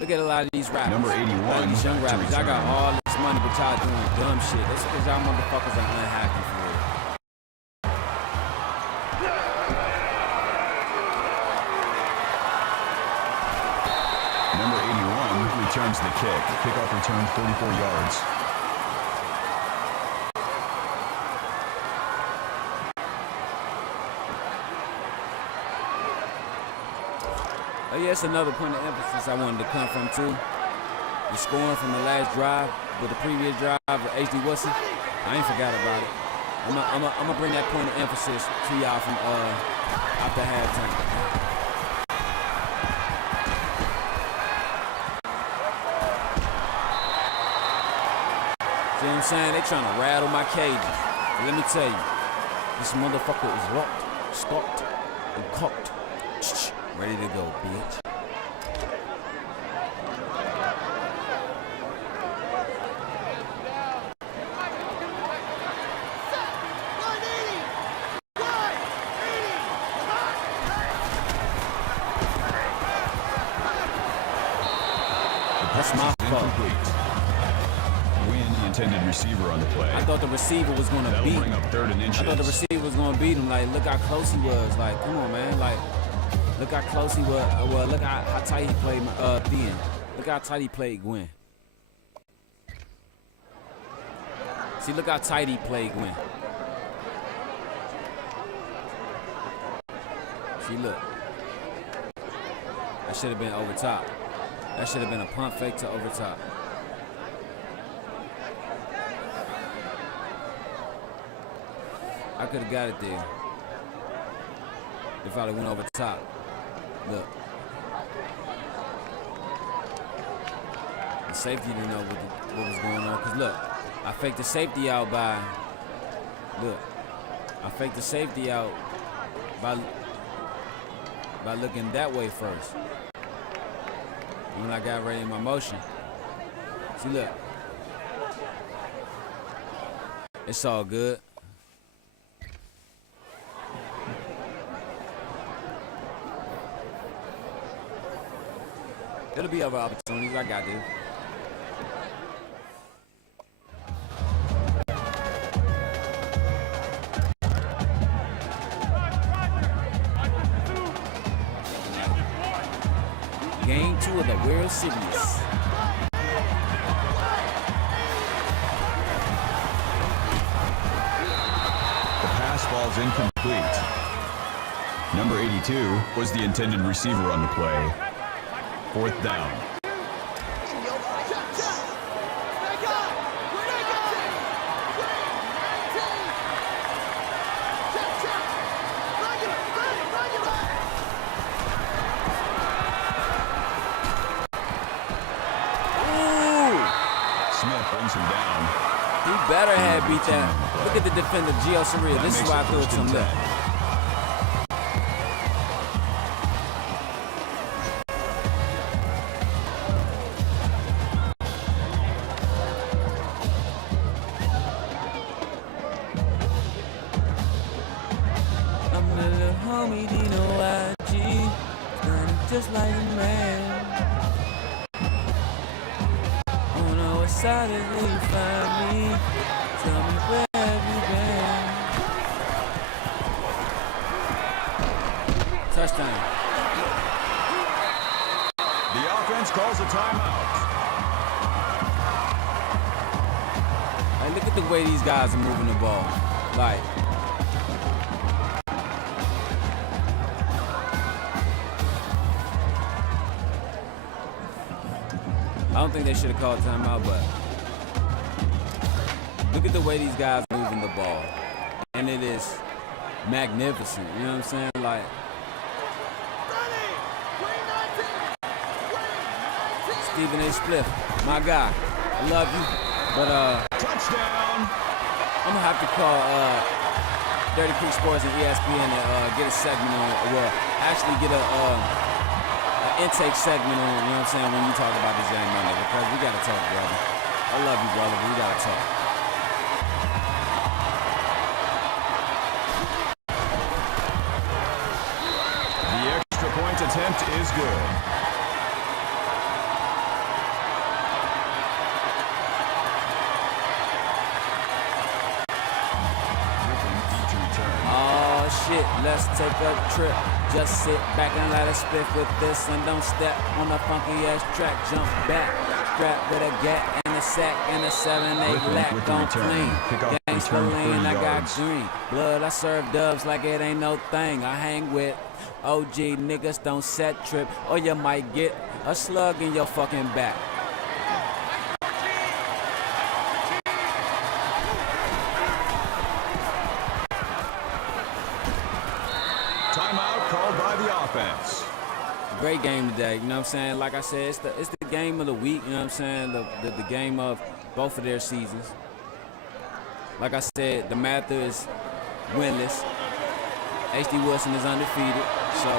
Look at a lot of these rappers. Number 81. A lot of these young rappers. I got all this money, but y'all doing dumb shit. That's because y'all motherfuckers are unhappy for it. Number 81 returns the kick. Kickoff return 44 yards. Oh yeah, it's another point of emphasis I wanted to come from too. The scoring from the last drive with the previous drive with HD Woodson. I ain't forgot about it. I'm gonna bring that point of emphasis to y'all from after halftime. See what I'm saying? They trying to rattle my cages. But let me tell you, this motherfucker is locked, stocked, and cocked. Ready to go, bitch. That's my fault. Win the intended receiver on the play. I thought the receiver was gonna That'll beat bring him. up 3rd and inches. I thought the receiver was gonna beat him. Like, look how close he was. Like, come on, man. Like, look how close he was. Well, look how tight he played Thin. Look how tight he played Gwen. See, look how tight he played Gwen. See, look. That should have been over top. That should have been a punt fake to over top. I could have got it there if I'd have went over the top. Look. The safety didn't know what was going on. Because look, I faked the safety out by, look. I faked the safety out by looking that way first. And when I got ready in my motion. See, look. It's all good. It'll be other opportunities. I got this. Game 2 of the World Series. The pass falls incomplete. Number 82 was the intended receiver on the play. 4th down. brings him down. He better have beat that. Look at the defender, Gio Surreal. This is why I threw it to him. Look. I'm a little homie, Dino IG. Standing just like a man. Oh no, what side is you find me? Tell me where have you been? Touchdown. The offense calls a timeout. Hey, look at the way these guys are moving the ball. Like, I don't think they should have called timeout, but look at the way these guys are moving the ball. And it is magnificent, you know what I'm saying? Like, Stephen A. Spliff, my guy, I love you. But Touchdown. I'm gonna have to call Dirty Creek Sports and ESPN and get a segment on, well, actually get a intake segment on, you know what I'm saying, when you talk about this young man, because we gotta talk, brother. I love you, brother, but we gotta talk. The extra point attempt is good. Oh shit, let's take a trip. Just sit back and let us spit with this and don't step on the funky ass track. Jump back, strapped with a gat and a sack and a 7-8 lack. Don't clean. Gangsta lean, I got green blood. I serve dubs like it ain't no thing. I hang with OG niggas, don't set trip, or you might get a slug in your fucking back. Timeout called by the offense. Great game today, you know what I'm saying? Like I said, it's the game of the week, you know what I'm saying? The game of both of their seasons. Like I said, DeMatha is winless. HD Woodson is undefeated, so.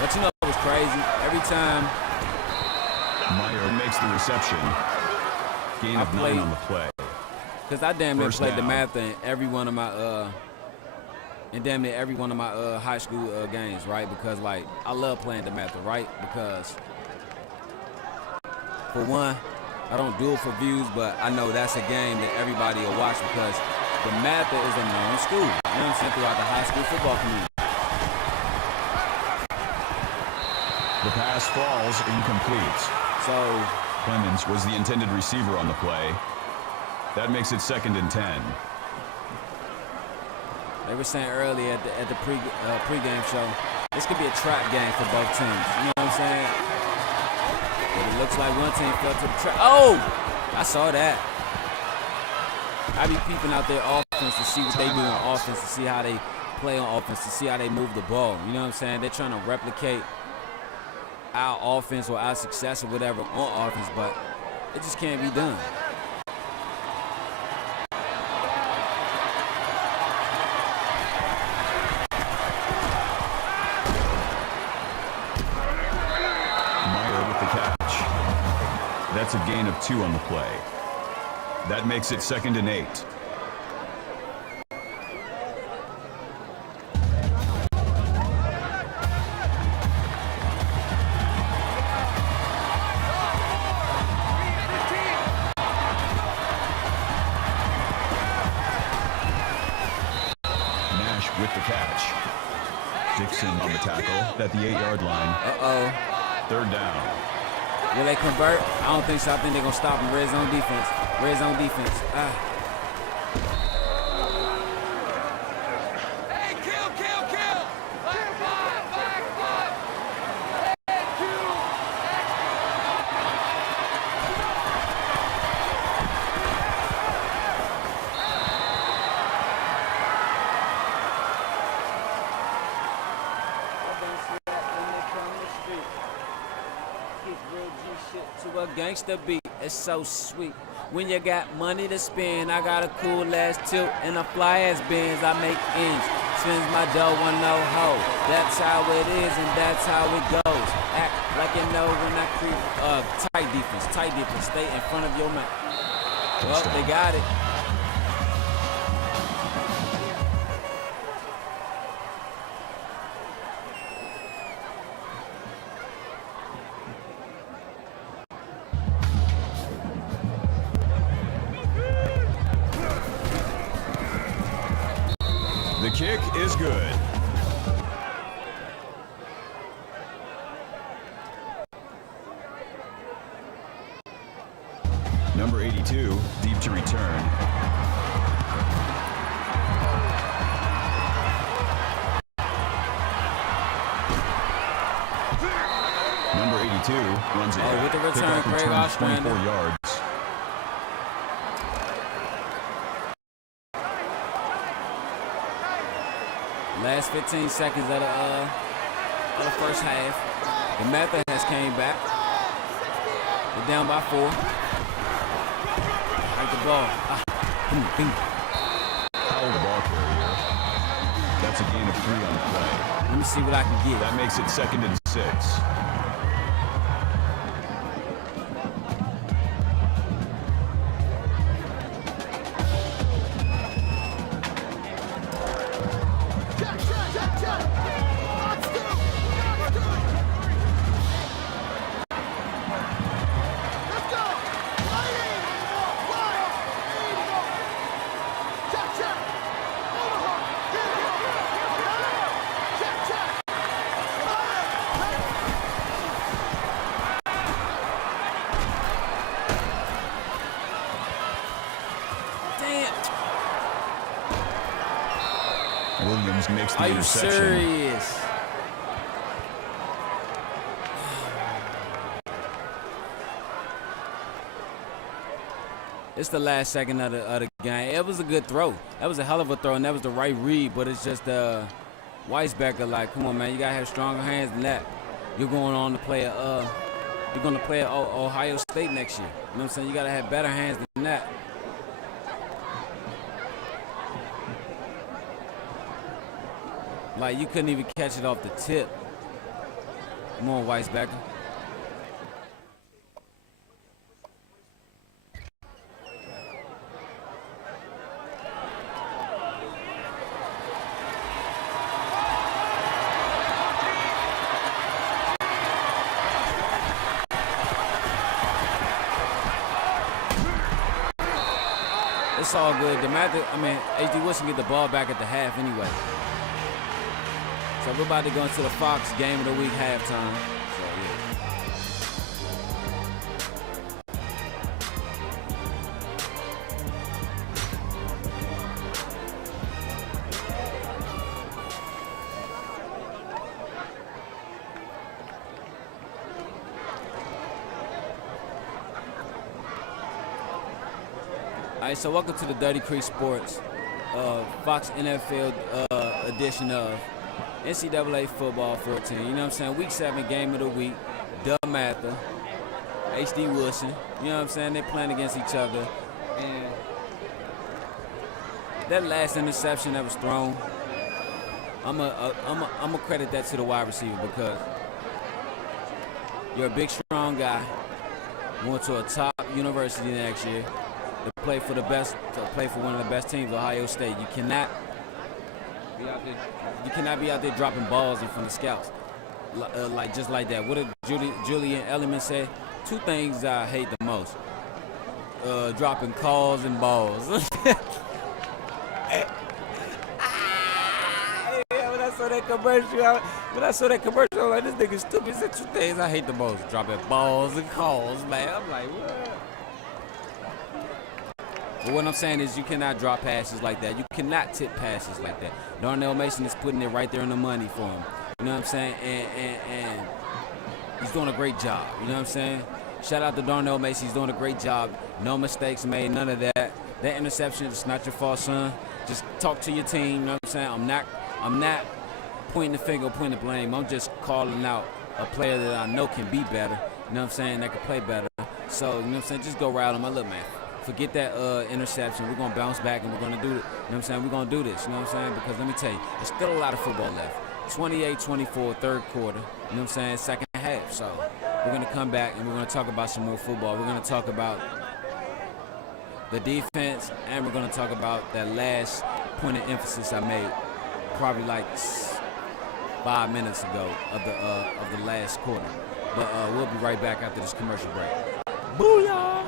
But you know it was crazy? Every time Meyer makes the reception. Gain of 9 on the play. Because I damn near First played down. DeMatha in every one of my high school games, right? Because like I love playing DeMatha, right? Because for one, I don't do it for views, but I know that's a game that everybody will watch because DeMatha is a known school, you know what I'm saying, throughout the high school football community. The pass falls incomplete. So Clemens was the intended receiver on the play. That makes it 2nd and 10. they were saying earlier at the pregame show, this could be a trap game for both teams. You know what I'm saying? But it looks like one team fell to the trap. Oh, I saw that. I be peeping out their offense to see what they do on offense, to see how they play on offense, to see how they move the ball. You know what I'm saying? They're trying to replicate our offense or our success or whatever on offense, but it just can't be done. Meyer with the catch. That's a gain of 2 on the play. That makes it 2nd and 8. Nash with the catch. Dixon on the tackle at the 8-yard line. Uh-oh. 3rd down. Will they convert? I don't think so. I think they're going to stop them. Red zone defense. Red zone defense. Hey, kill! Black five! Head to Keep shit to a gangster beat. It's so sweet. When you got money to spend, I got a cool ass tilt and a fly ass Benz. I make ends, spends my dough on no hoe. That's how it is and that's how it goes. Act like you know when I creep. Tight defense. Stay in front of your man. Well, they got it. The kick is good. Number 82, deep to return. Number 82 runs it back. With the return, Craig Ostrander. 24 yards. Last 15 seconds of the first half. DeMatha has came back. They're down by 4. Right the ball. Foul the ball carrier. That's a gain of 3 on the play. Let me see what I can get. That makes it 2nd and 6. Williams makes the interception. Are you serious? It's the last second of the game. It was a good throw. That was a hell of a throw, and that was the right read. But it's just Weisbecker, like, come on, man, you gotta have stronger hands than that. You're going on to play you're gonna play at Ohio State next year. You know what I'm saying? You gotta have better hands than that. Like, you couldn't even catch it off the tip. Come on, Weisbecker. It's all good. H.D. Woodson get the ball back at the half anyway. So we're about to go into the Fox Game of the Week halftime. So, All right, so welcome to the Dirty Creek Sports Fox NFL edition of NCAA Football 14. You know what I'm saying? Week 7 game of the week. DeMatha, H.D. Woodson. You know what I'm saying? They're playing against each other. And that last interception that was thrown, I'm a credit that to the wide receiver because you're a big, strong guy going to a top university next year to play for one of the best teams, Ohio State. You cannot be out there dropping balls in front of scouts, just like that. What did Julian Edelman say? 2 things I hate the most: dropping calls and balls. When I saw that commercial, I'm like, this nigga's stupid. He said 2 things I hate the most: dropping balls and calls. Man, I'm like, what? But what I'm saying is you cannot drop passes like that. You cannot tip passes like that. Darnell Mason is putting it right there in the money for him. You know what I'm saying? And he's doing a great job. You know what I'm saying? Shout out to Darnell Mason. He's doing a great job. No mistakes made, none of that. That interception is not your fault, son. Just talk to your team. You know what I'm saying? I'm not pointing the finger, pointing the blame. I'm just calling out a player that I know can be better. you know what I'm saying, that could play better. So, you know what I'm saying, just go rile them. Look, man, forget that interception. We're going to bounce back and we're going to do it. You know what I'm saying? We're going to do this, you know what I'm saying? Because let me tell you, there's still a lot of football left. 28-24, third quarter, you know what I'm saying, second half. So we're going to come back and we're going to talk about some more football. We're going to talk about the defense, and we're going to talk about that last point of emphasis I made probably like 5 minutes ago of the last quarter. But we'll be right back after this commercial break. Booyah!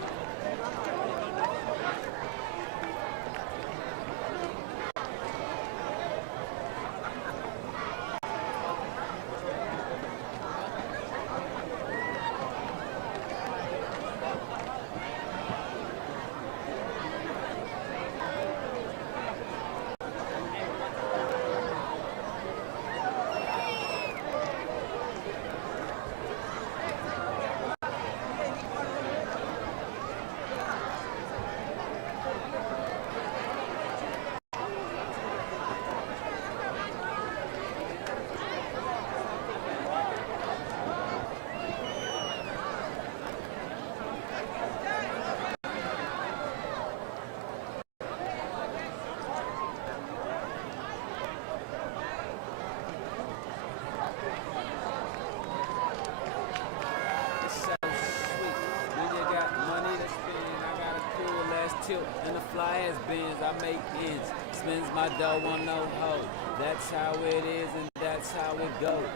And the fly ass bins, I make ends. Spends my dough on no hoe. That's how it is and that's how it goes.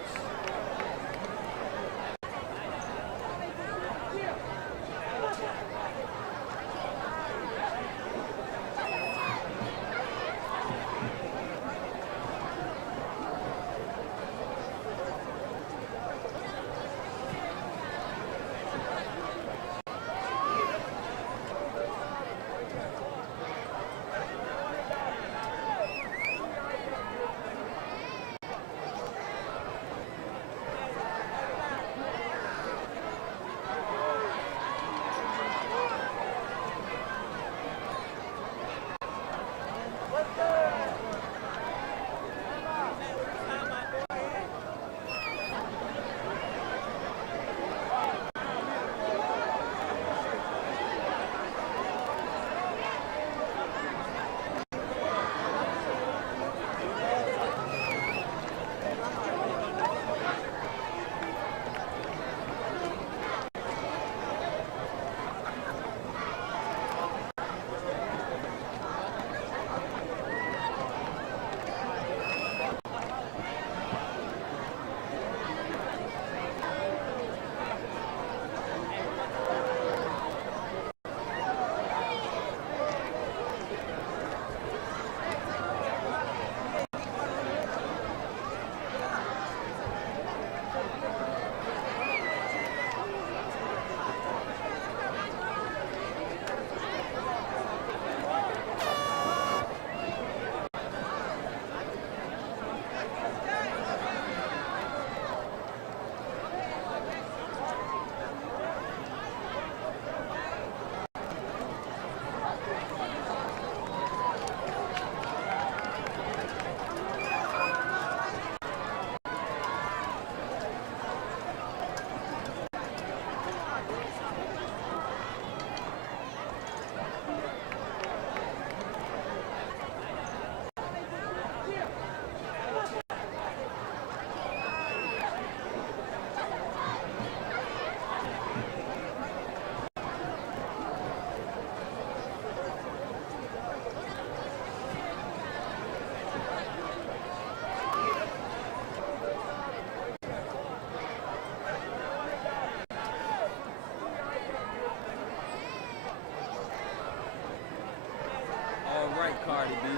Cardi B,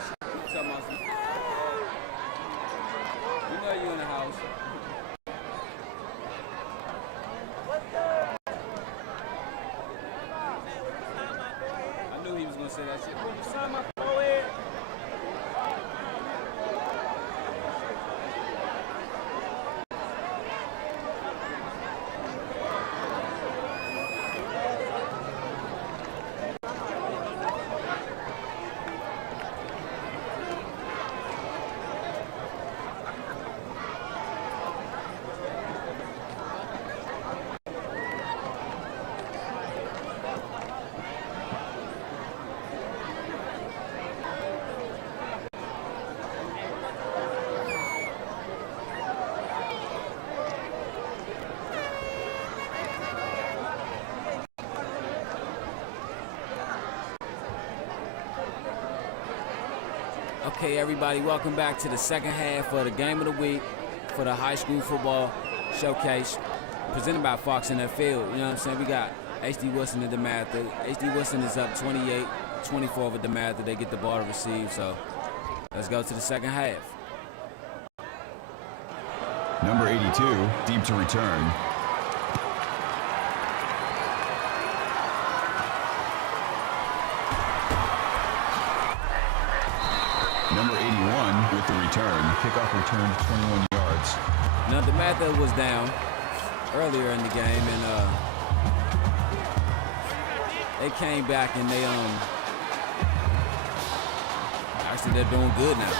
talking about some. You know you in the house. I knew he was gonna say that shit. Put the sign my forehead. Okay, everybody, welcome back to the second half of the game of the week for the high school football showcase presented by Fox in that field. You know what I'm saying? We got HD Woodson and DeMatha. HD Woodson is up 28-24 over DeMatha. They get the ball to receive, so let's go to the second half. Number 82, deep to return. Number 81 with the return. Kickoff return 21 yards. Now, DeMatha was down earlier in the game, and they came back and they actually they're doing good now.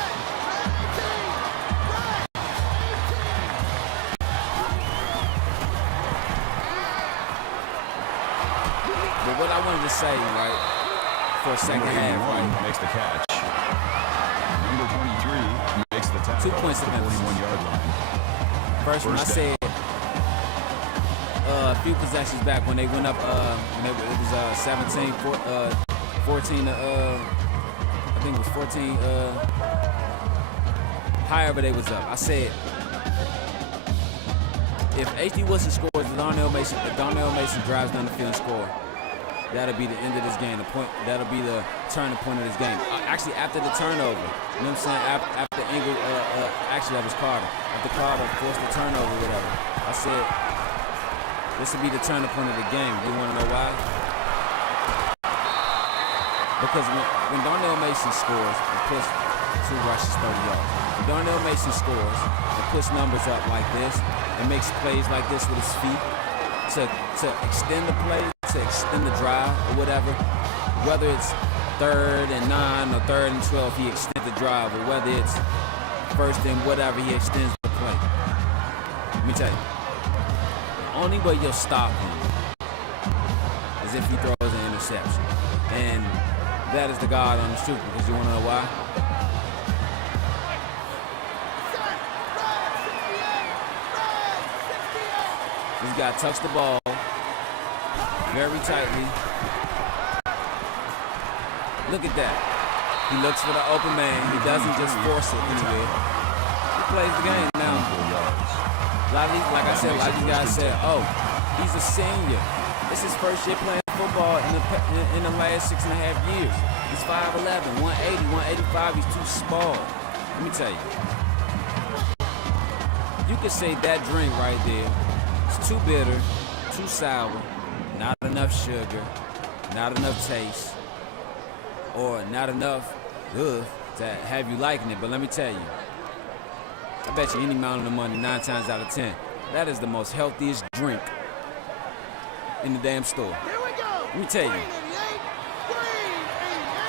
But what I wanted to say, right, for a second half, right, makes the catch. Number 23 makes the tackle. 2 points at the of emphasis. 41-yard line. First one I said a few possessions back when they went up, when it was 17, 14, I think it was 14, however they was up. I said, if HD Woodson scores, if Darnell Mason drives down the field and score, that'll be the end of this game. That'll be the turning point of this game. Actually, after the turnover, you know what I'm saying? After Engel, actually that was Carter. After Carter forced the turnover, whatever. I said this will be the turning point of the game. You want to know why? Because when Darnell Mason scores, it puts 2 rushes, 30 yards. When Darnell Mason scores, it puts numbers up like this. It makes plays like this with his feet to extend the play, to extend the drive or whatever. Whether it's 3rd and 9 or 3rd and 12, he extends the drive, or whether it's 1st and whatever, he extends the play. Let me tell you, the only way you'll stop him is if he throws an interception. And that is the God on the truth, because you want to know why? This guy tucks the ball very tightly. Look at that. He looks for the open man. He doesn't just force it anywhere. He plays the game now. A lot of these, like I said, a lot of these guys said, oh, he's a senior. This is his first year playing football in the last 6.5 years. He's 5'11", 180, 185. He's too small. Let me tell you. You could say that drink right there, it's too bitter, too sour, not enough sugar, not enough taste, or not enough good to have you liking it. But let me tell you, I bet you any amount of money, 9 times out of 10, that is the most healthiest drink in the damn store. Here we go. Let me tell you, 388.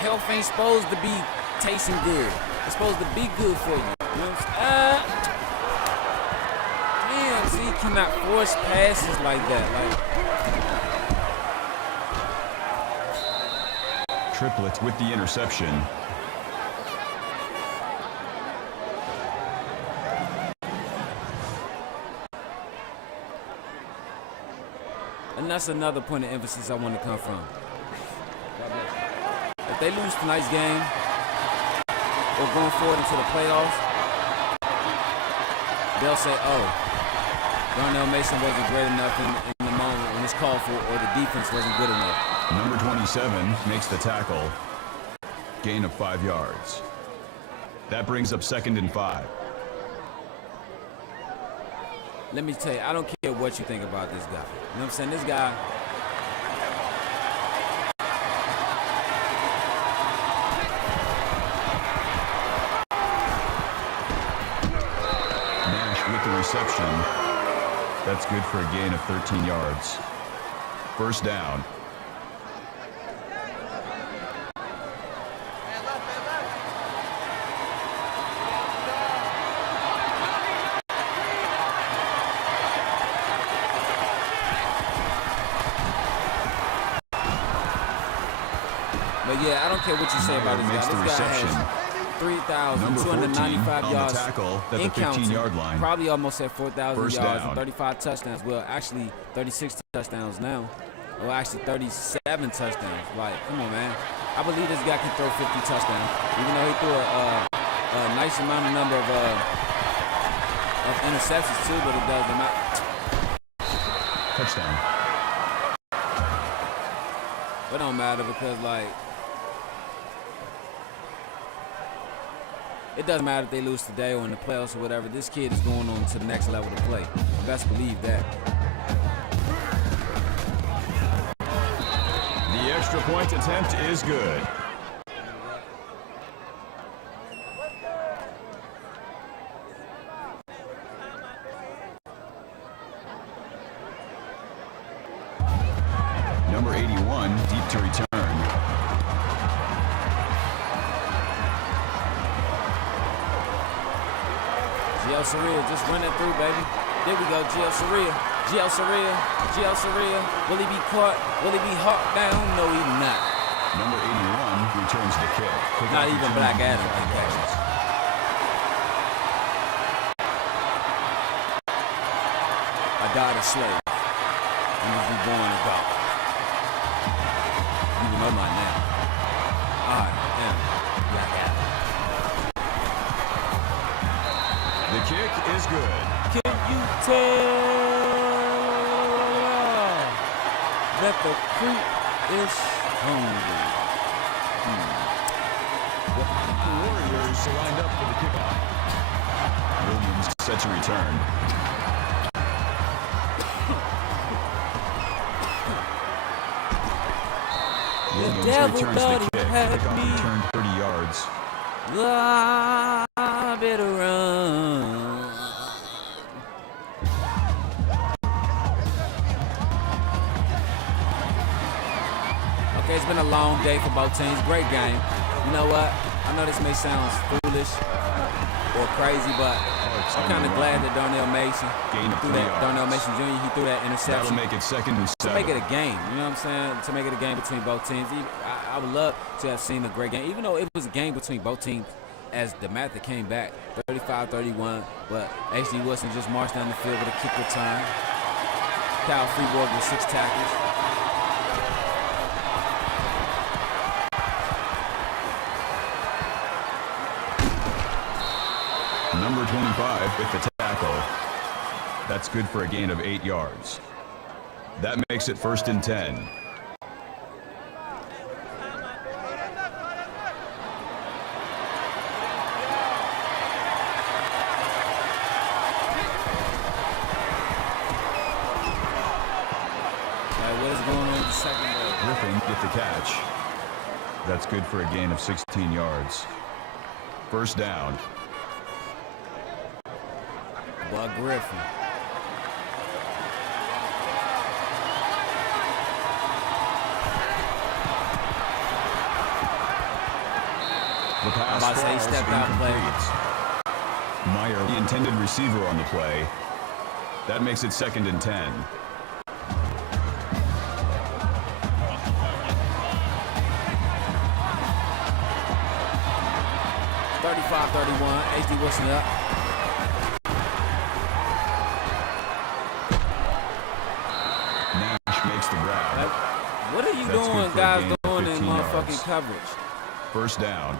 health ain't supposed to be tasting good. It's supposed to be good for you. You know what I'm saying? Damn, see, you cannot force passes like that. Triplets with the interception. And that's another point of emphasis I want to come from. If they lose tonight's game or going forward into the playoffs, they'll say, oh, Darnell Mason wasn't great enough in the moment when it's called for, or the defense wasn't good enough. Number 27 makes the tackle. Gain of 5 yards. That brings up 2nd and 5. Let me tell you, I don't care what you think about this guy. You know what I'm saying? This guy, Nash with the reception. That's good for a gain of 13 yards. First down. but yeah, I don't care what you say about this Makes guy. the This guy reception. has Number 14 3,295 on yards the tackle at in the counting. 15-yard line. Probably almost at 4,000 First yards down. and 35 touchdowns. Well, actually 36 touchdowns now. Well, actually 37 touchdowns. Like, come on, man. I believe this guy can throw 50 touchdowns. Even though he threw a nice number of interceptions too, but it doesn't matter. Touchdown. It don't matter because, like, it doesn't matter if they lose today or in the playoffs or whatever. This kid is going on to the next level to play. You best believe that. The extra point attempt is good. Number 81, deep to return. Gio Saria just run it through, baby. There we go, Gio Saria. Gio Saria. Gio Saria. Will he be caught? Will he be hawked down? No, he's not. Number 81 returns the kick. Not even Black Adam can catch it. I died a slave. And was reborn a god. You know my name. I am Black Adam. The kick is good. Can you tell that the creep is hungry? The Warriors are lined up for the kickoff. Williams set to return. The devil thought he had me. Returned 30 yards. I better run. Okay, it's been a long day for both teams. Great game. You know what? I know this may sound foolish or crazy, but I'm kind of glad that Darnell Mason threw that. Darnell Mason Jr. He threw that interception. That'll make it 2nd and 7. To make it a game, you know what I'm saying? To make it a game between both teams. I would love to have seen a great game, even though it was a game between both teams as DeMatha came back 35-31, but H.D. Woodson just marched down the field with a kick return. Kyle Freeborg with 6 tackles. Number 25 with the tackle. That's good for a gain of 8 yards. That makes it 1st and 10. What is going on in the secondary? Griffin get the catch. That's good for a gain of 16 yards. 1st down. Bud Griffin. The pass I'm about to say he stepped out and played. Meyer, the intended receiver on the play. That makes it 2nd and 10. H.D. Woodson up. Nash makes the grab. What are you That's doing, good for a guys, gain of doing in 15 motherfucking yards. coverage? 1st down.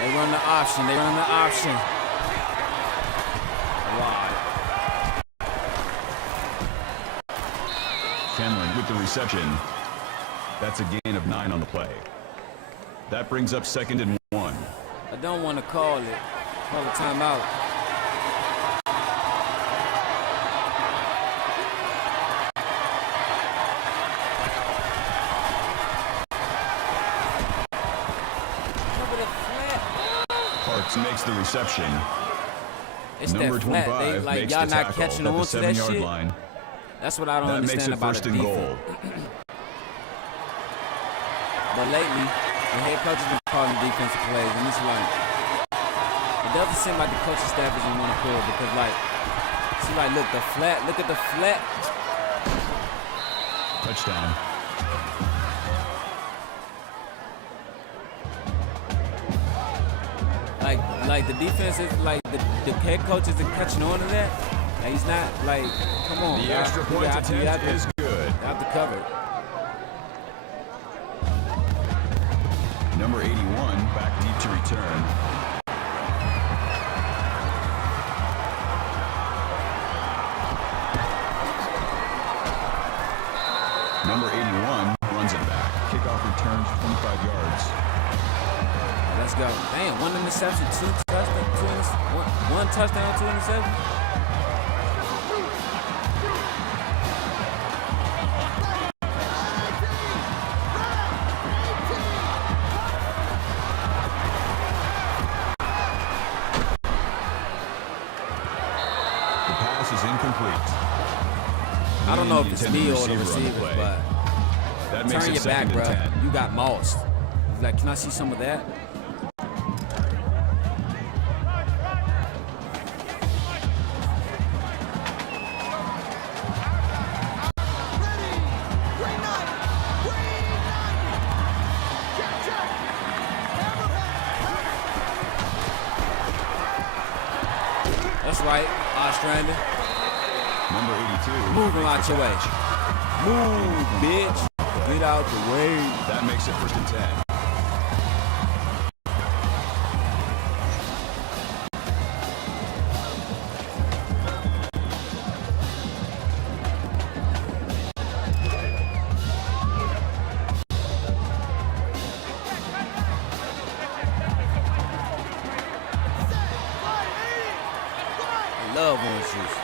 They run the option. They run the option. Wow. Cameron with the reception. That's a gain of 9 on the play. That brings up 2nd and 1. I don't want to call it. Call a timeout. Parks makes the reception. It's Number that flat. 25 They like makes y'all the not tackle catching at on the to that 7-yard shit. line. That's what I don't That makes understand it about 1st the and defense. goal. But lately, the head coach has been calling defensive plays, and it's like it doesn't seem like the coaching staff doesn't want to call because like see like look the flat, look at the flat. Touchdown. Like the defense is like the head coach isn't catching on to that. And he's not like, come on. The extra point attempt is good. You have to cover it. Number 81 back deep to return. Number 81 runs it back. Kickoff returns 25 yards. Let's go. Damn, 1 interception, 2 touchdowns, one touchdown, 2 interceptions. The pass is incomplete. I don't know if it's me or the receiver, but that makes turn it your back, second bro. and 10. You got mossed. He's like, can I see some of that? That's right, Ostrander. Number 82. Moving out your way. Move, bitch. Get out the way. That makes it 1st and 10. I love orange juice.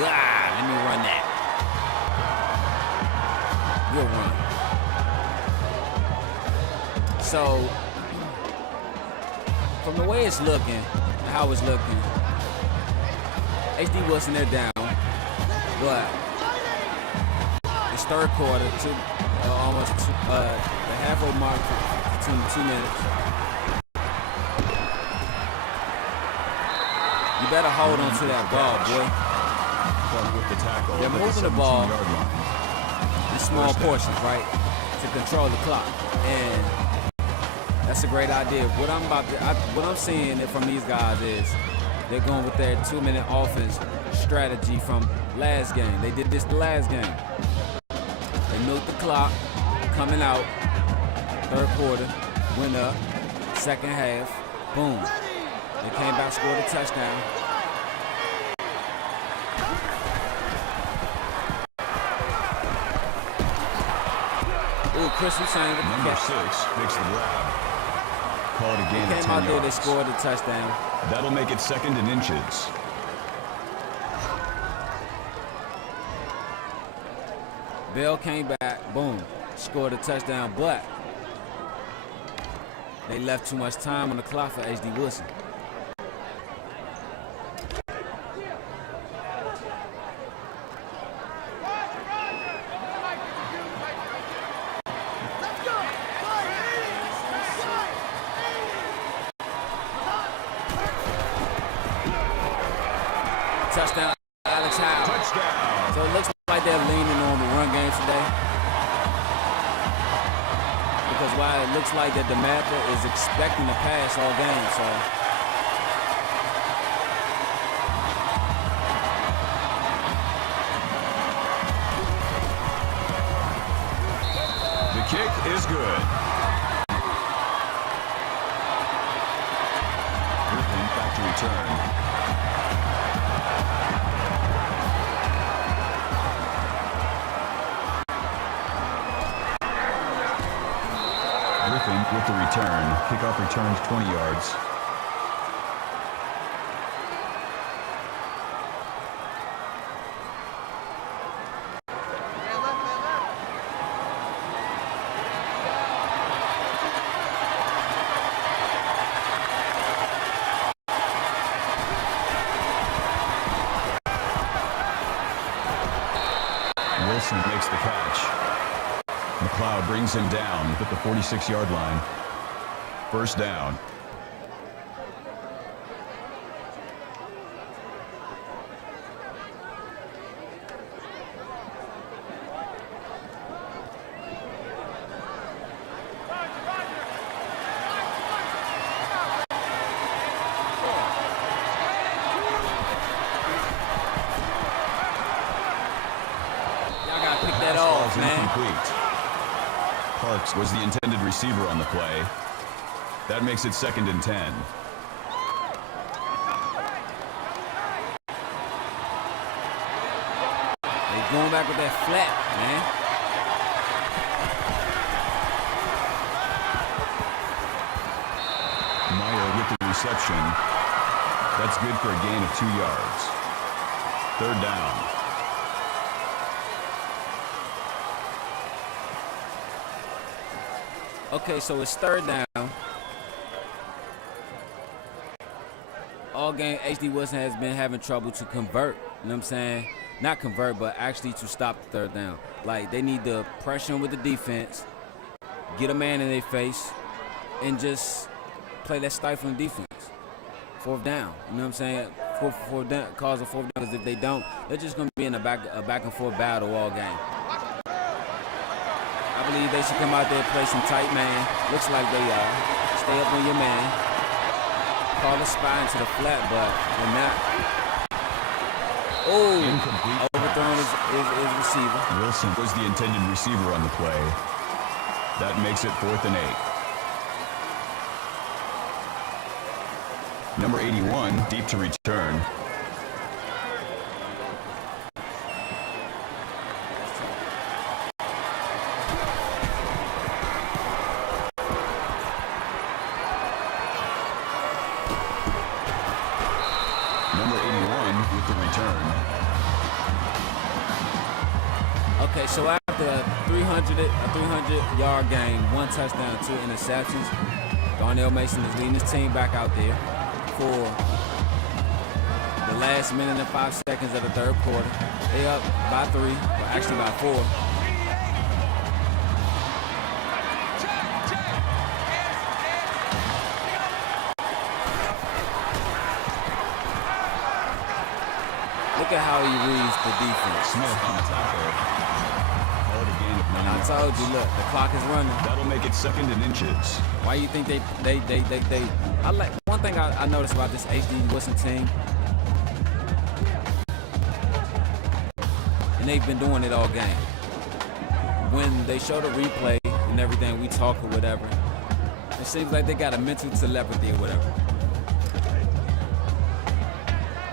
Let me run that. Good run. So, from the way it's looking, how it's looking, HD Woodson, they're down, but it's 3rd quarter, almost the halfway mark between 2 minutes. You better hold on to that ball, boy. With the tackle. They're moving the ball in small portions, right, to control the clock, and that's a great idea. What I'm seeing from these guys is they're going with their 2-minute offense strategy from last game. They did this the last game. They milked the clock, coming out, 3rd quarter, went up, 2nd half, boom. They came back, scored a touchdown. Ooh, Chris Hussein with the Number catch. 6 makes the grab. Call it a gain of 10 Came out there, they yards. scored a touchdown. That'll make it 2nd and inches. Bell came back, boom, scored a touchdown, but they left too much time on the clock for HD Woodson. Touchdown, Alex Howe. Touchdown. So it looks like they're leaning on the run game today. Because while it looks like that DeMatha is expecting to pass all game, so. The kick is good. Griffin back to return. Griffin with the return. Kickoff returns 20 yards. Wilson makes the catch. McLeod brings him down at the 46-yard line. 1st down. Parks was the intended receiver on the play. That makes it 2nd and 10. They're going back with that flat, man. Meyer with the reception. That's good for a gain of 2 yards. 3rd down. Okay, so it's 3rd down. All game, HD Woodson has been having trouble to convert. You know what I'm saying? Not convert, but actually to stop the 3rd down. Like, they need to pressure them with the defense, get a man in their face, and just play that stifling defense. 4th down. You know what I'm saying? Fourth down, cause a 4th down, because if they don't, they're just going to be in a back and forth battle all game. I believe they should come out there and play some tight man. Looks like they are. Stay up on your man. Call the spy into the flat, but they're not. Oh, overthrown his receiver. Wilson was the intended receiver on the play. That makes it 4th and 8. Number 81, deep to return. Okay, so after a 300-yard game, 1 touchdown, 2 interceptions, Darnell Mason is leading his team back out there for the last minute and 5 seconds of the 3rd quarter. They up by 3, well, actually by 4. Look at how he reads the defense. Smith on the tackle. I told you, look, the clock is running. That'll make it 2nd and inches. Why you think they I like one thing I noticed about this HD Woodson team, and they've been doing it all game. When they show the replay and everything, we talk or whatever, it seems like they got a mental telepathy or whatever.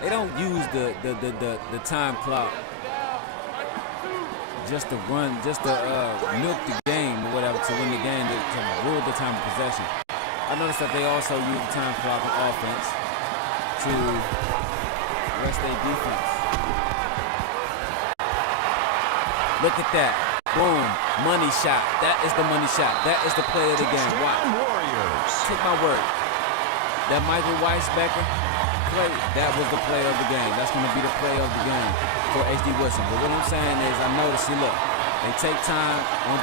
They don't use the time clock just to run, just to milk the game or whatever, to win the game, to rule the time of possession. I noticed that they also use the time clock on offense to rest their defense. Look at that. Boom. Money shot. That is the money shot. That is the play of the game. Watch. Warriors. Take my word. That Michael Weisbecker play, that was the play of the game. That's going to be the play of the game for HD Woodson. But what I'm saying is, I noticed, see, look, they take time on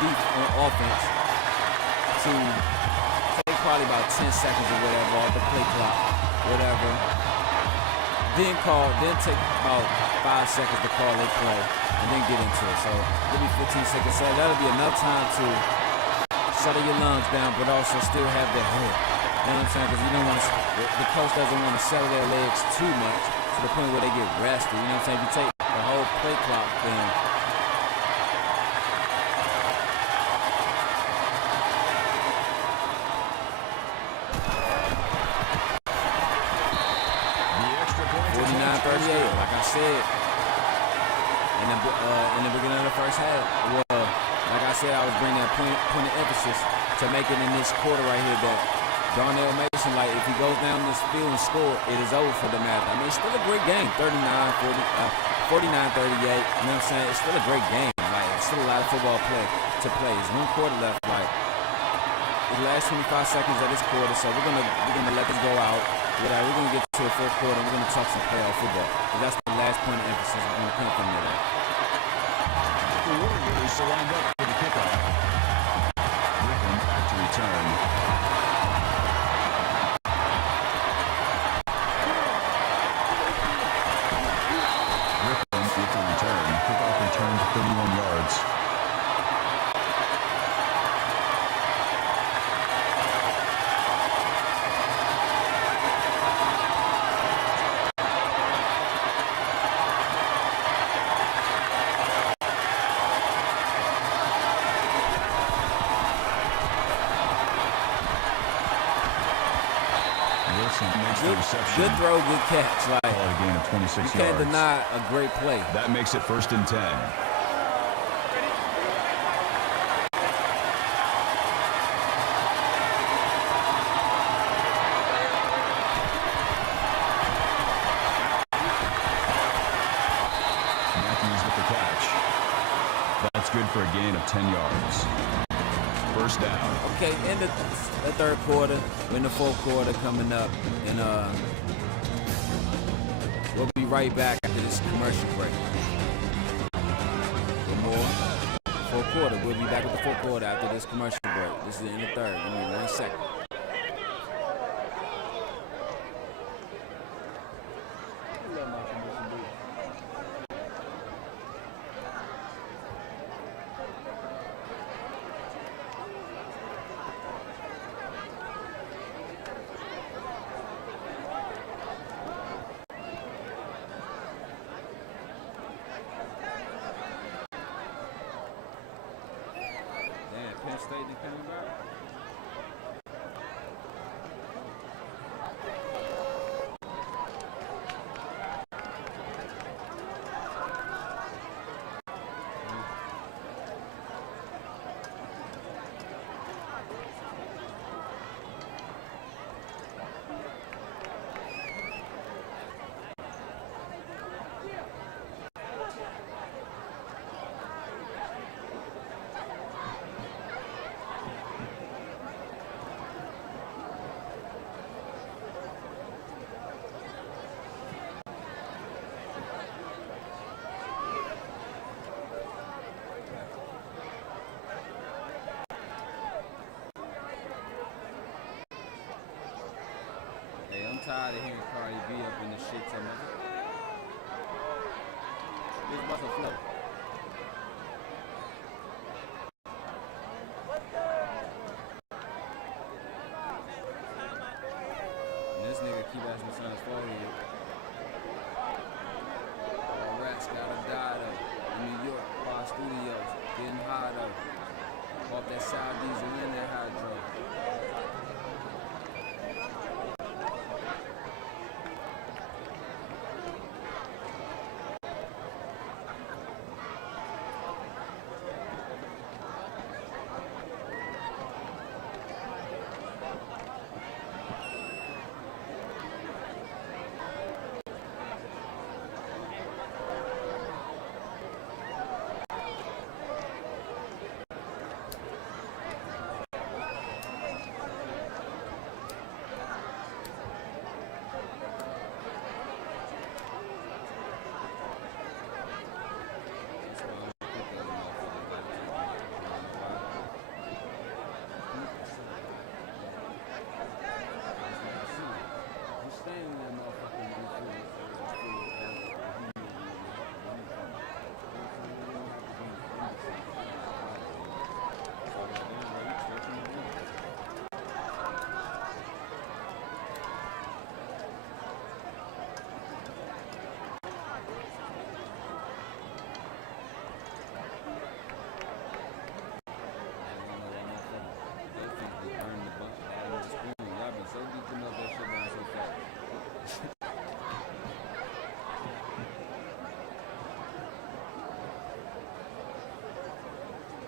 offense to take probably about 10 seconds or whatever off the play clock, whatever. Then take about 5 seconds to call their play, and then get into it. So it'll be 15 seconds. So that'll be enough time to settle your lungs down, but also still have that hook. You know what I'm saying? Because you don't want to, the coach doesn't want to settle their legs too much to the point where they get rested. You know what I'm saying? If you take the whole play clock, then the extra point. 49-38, like I said in the beginning of the first half. Well, like I said, I was bringing that point of emphasis to make it in this quarter right here that Darnell Mason, like, if he goes down this field and score, it is over for DeMatha. I mean, it's still a great game, 49-38. You know what I'm saying? It's still a great game. Like, it's still a lot of football to play. It's 1 quarter left. Like, the last 25 seconds of this quarter, so we're gonna let this go out. We're gonna get to the 4th quarter, and we're gonna talk some playoff football. That's the last point of emphasis we're gonna come from there. The Warriors are lined up for the kickoff. Griffin back to return. Kickoff return to 31 yards. Woodson makes the reception. Good throw, good catch. Like, Call it a gain of 26 yards. You can't deny a great play. That makes it 1st and 10. Matthews with the catch. That's good for a gain of 10 yards. 1st down. Okay, in the third quarter, we're in the fourth quarter coming up, and we'll be right back after this commercial break. For more fourth quarter. We'll be back with the fourth quarter after this commercial break. This is in the third. Give me 1 second. Penn State and coming back. I'm tired of hearing Cardi B up in the shit so much. It's about to flow. And this nigga keep asking me son for you. All rats gotta die though. In New York, Quad Studios, getting high though. Off that side diesel in that hydro.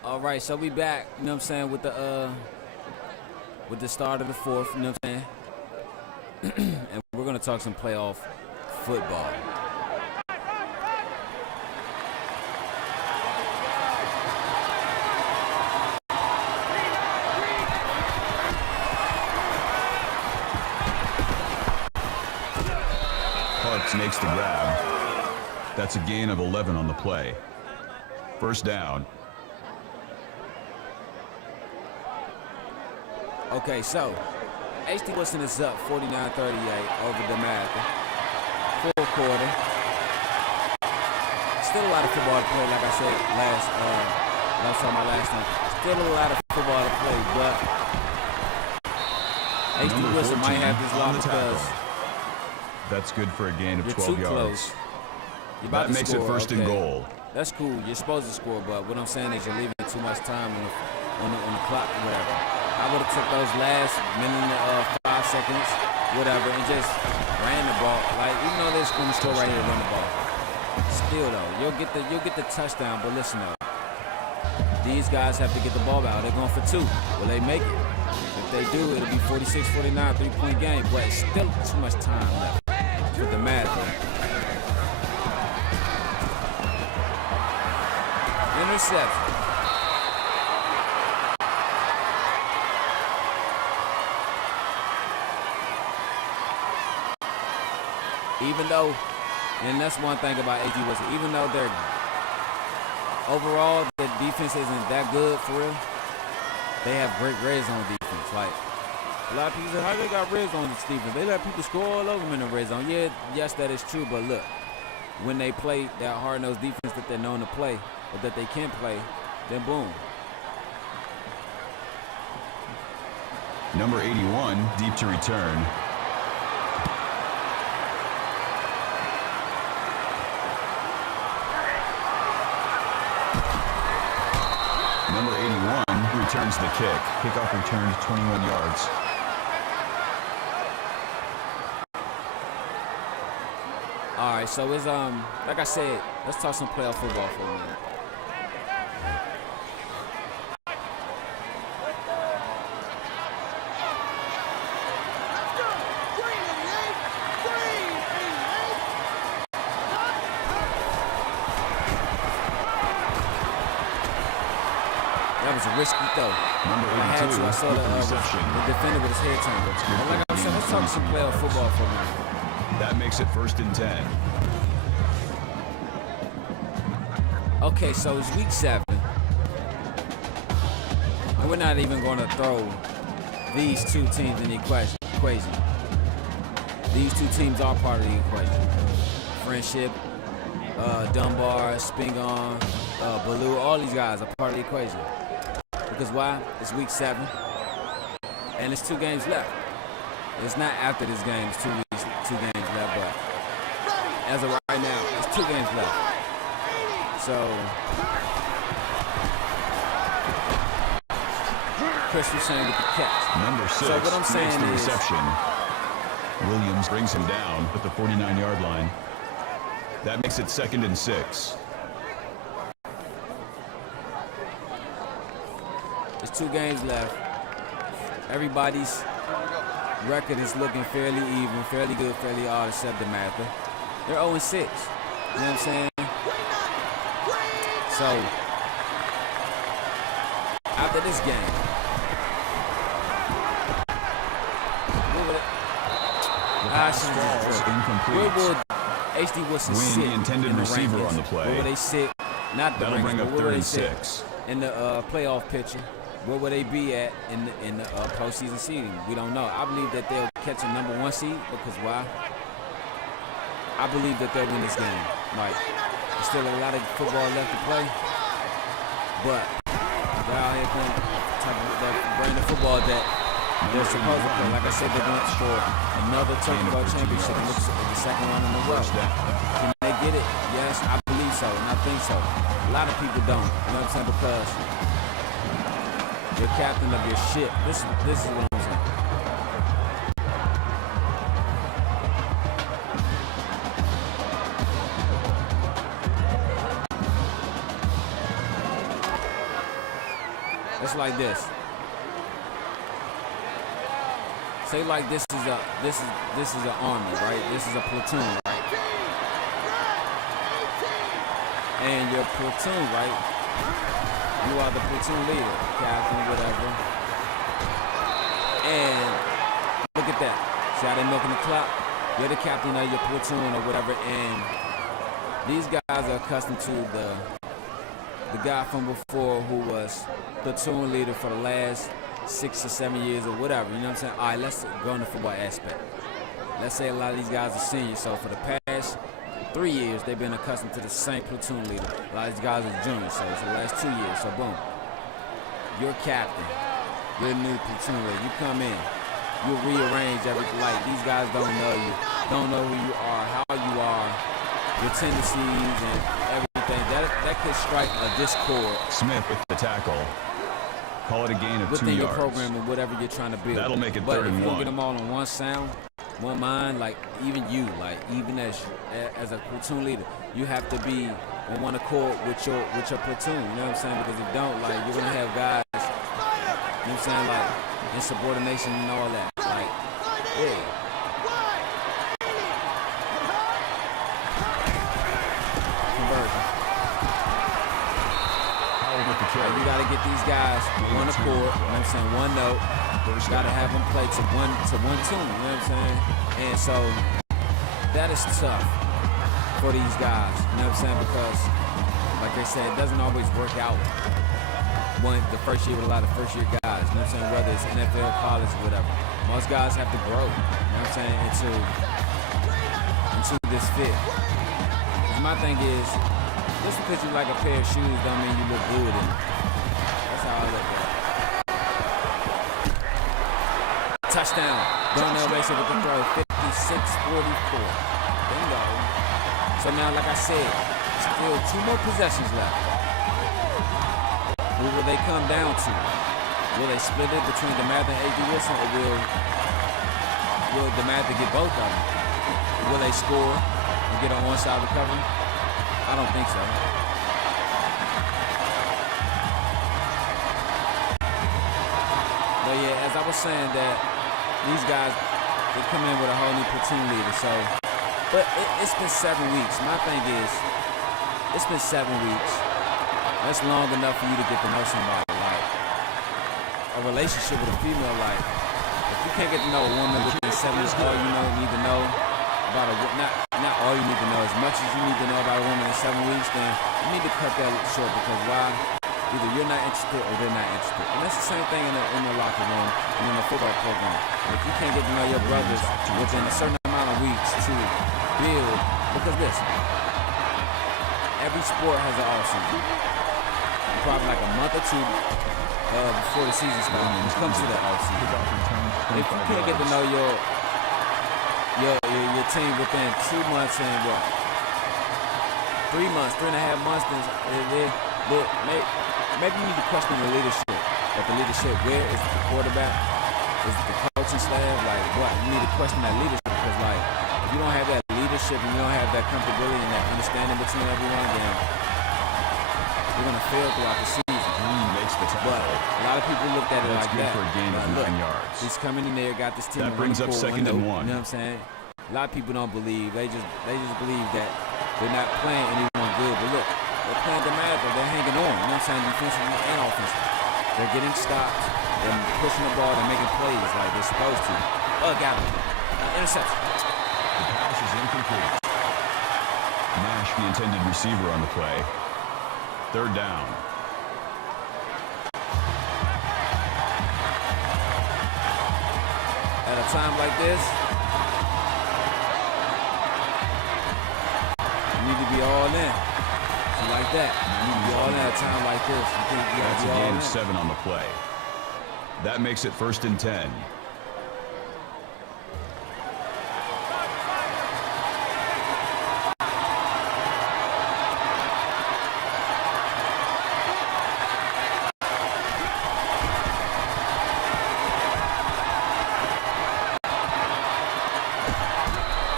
All right, so we back, you know what I'm saying, with the start of the fourth, you know what I'm saying? And we're going to talk some playoff football. Parks makes the grab. That's a gain of 11 on the play. 1st down. Okay, so H.D. Woodson is up 49-38 over DeMatha. Fourth quarter. Still a lot of football to play, like I said last time. Still a lot of football to play, but H.D. Woodson might have this long because that's good for a gain of 12 yards. Close. That makes it 1st and goal. That's cool. You're supposed to score, but what I'm saying is you're leaving too much time on the clock or whatever. I would have took those last minute and 5 seconds, whatever, and just ran the ball. Like, even though they're going to score right here, run the ball. Still though, you'll get the touchdown. But listen though, these guys have to get the ball out. They're going for 2. Will they make it? If they do, it'll be 46-49, 3-point game. But it's still too much time left for DeMatha. Interception. Even though, and that's one thing about AT Woodson, even though they're overall the defense isn't that good for real, they have great red zone defense. Like, a lot of people say, how they got red zone defense? They let people score all over them in the red zone. Yeah, yes, that is true, but look, when they play that hard-nosed defense that they're known to play, or that they can play, then boom. Number 81, deep to return. Number 81 returns the kick. Kickoff returned 21 yards. All right, so it's like I said, let's talk some playoff football for a minute. That was a risky throw. Number 82, I saw the defender with his head turned. But like I said, let's talk some playoff football for a minute. That makes it 1st and 10. Okay, so it's week 7. And we're not even going to throw these 2 teams in the equation. These 2 teams are part of the equation. Friendship, Dunbar, Spingarn, Ballou, all these guys are part of the equation. Because why? It's week 7, and it's 2 games left. It's not after this game, it's 2 games left, but as of right now, it's 2 games left. So, Chris was saying with the catch. Number 6 so what I'm saying makes the is, reception. Williams brings him down at the 49-yard line. That makes it 2nd and 6. There's 2 games left. Everybody's record is looking fairly even, fairly good, fairly odd, except DeMatha. They're 0-6. You know what I'm saying? So, after this game, where will HD Woodson sit the intended in the receiver rankings? on the play. Where will they sit? Not the That'll bring rankings, up but where 3rd will they and sit 6. in the playoff picture? Where will they be at in the postseason seeding? We don't know. I believe that they'll catch a number 1 seed because why? I believe that they'll win this game. Like, there's still a lot of football left to play, but they're out here playing that brand of football that they're supposed to play. Like I said, they're going for another football championship. It looks like the 2nd one in a row. Can they get it? Yes, I believe so, and I think so. A lot of people don't. You know what I'm saying? Because you're captain of your ship. This is what I'm saying. It's like this. Say like this is an army, right? This is a platoon, right? And your platoon, right? You are the platoon leader, captain, whatever. And look at that. See how they're milking the clock? You're the captain of your platoon or whatever. And these guys are accustomed to the guy from before who was platoon leader for the last 6 or 7 years or whatever. You know what I'm saying? All right, let's go on the football aspect. Let's say a lot of these guys are seniors. So for the past 3 years, they've been accustomed to the same platoon leader. A lot of these guys are juniors, so it's the last 2 years. So boom, you're captain. You're a new platoon leader. You come in, you rearrange everything. Like, these guys don't know you, don't know who you are, how you are, your tendencies and everything. That could strike a discord. Smith with the tackle. Call it a gain of 2 yards. Within your program and whatever you're trying to build. That'll make it but 3rd and 1. If you don't get them all on one sound, one mind, like even you, like even as a platoon leader, you have to be on one accord with your platoon. You know what I'm saying? Because if you don't, like you're gonna have guys, you know what I'm saying, like insubordination and all that. Like, yeah. Conversion. Like, you gotta get these guys one accord. You know what I'm saying? One note. You gotta have them play to one tune, you know what I'm saying? And so that is tough for these guys, you know what I'm saying? Because like they said, it doesn't always work out the first year with a lot of first-year guys, you know what I'm saying? Whether it's NFL, college, or whatever. Most guys have to grow, you know what I'm saying, into this fit. My thing is, just because you like a pair of shoes don't mean you look good in it. That's how I look at it. Touchdown. Darnell makes it with the throw, 56-44. Bingo. So now, like I said, still 2 more possessions left. Who will they come down to? Will they split it between DeMatha and A.D. Woodson, or will DeMatha get both of them? Will they score and get an onside recovery? I don't think so. But yeah, as I was saying that these guys, they come in with a whole new platoon leader. So, but it's been 7 weeks. My thing is, it's been 7 weeks. That's long enough for you to get to know somebody. Like, a relationship with a female, like, if you can't get to know a woman within 7 weeks, all you need to know about not all you need to know, as much as you need to know about a woman in 7 weeks, then you need to cut that short, because why? Either you're not interested or they're not interested. And that's the same thing in the locker room and in the football program. If you can't get to know your brothers within a certain amount of weeks to build, because listen, every sport has an off-season. Probably like a month or 2 before the season starts when it comes to the off-season. If you can't get to know your team within 2 months and what? 3 months, 3.5 months, then maybe you need to question the leadership. But the leadership, where is the quarterback? Is it the coaching staff? Like what? You need to question that leadership, because like if you don't have that leadership and you don't have that comfortability and that understanding between everyone, then you're gonna fail throughout the season. But a lot of people looked at it like that. For a gain of 9 yards. He's coming in there, got this team. That brings up 2nd and 1. You know what I'm saying? A lot of people don't believe. They just believe that they're not playing anyone good. But look, they're playing DeMatha. They're hanging on. You know what I'm saying? Defensively and offensively. They're getting stops. They're pushing the ball. They're making plays like they're supposed to. Got him. Interception. The pass is incomplete. Nash, the intended receiver on the play. 3rd down. At a time like this, you need to be all in. So like that. You need to be all in at a time like this. That's a gain of 7 on the play. That makes it 1st and 10.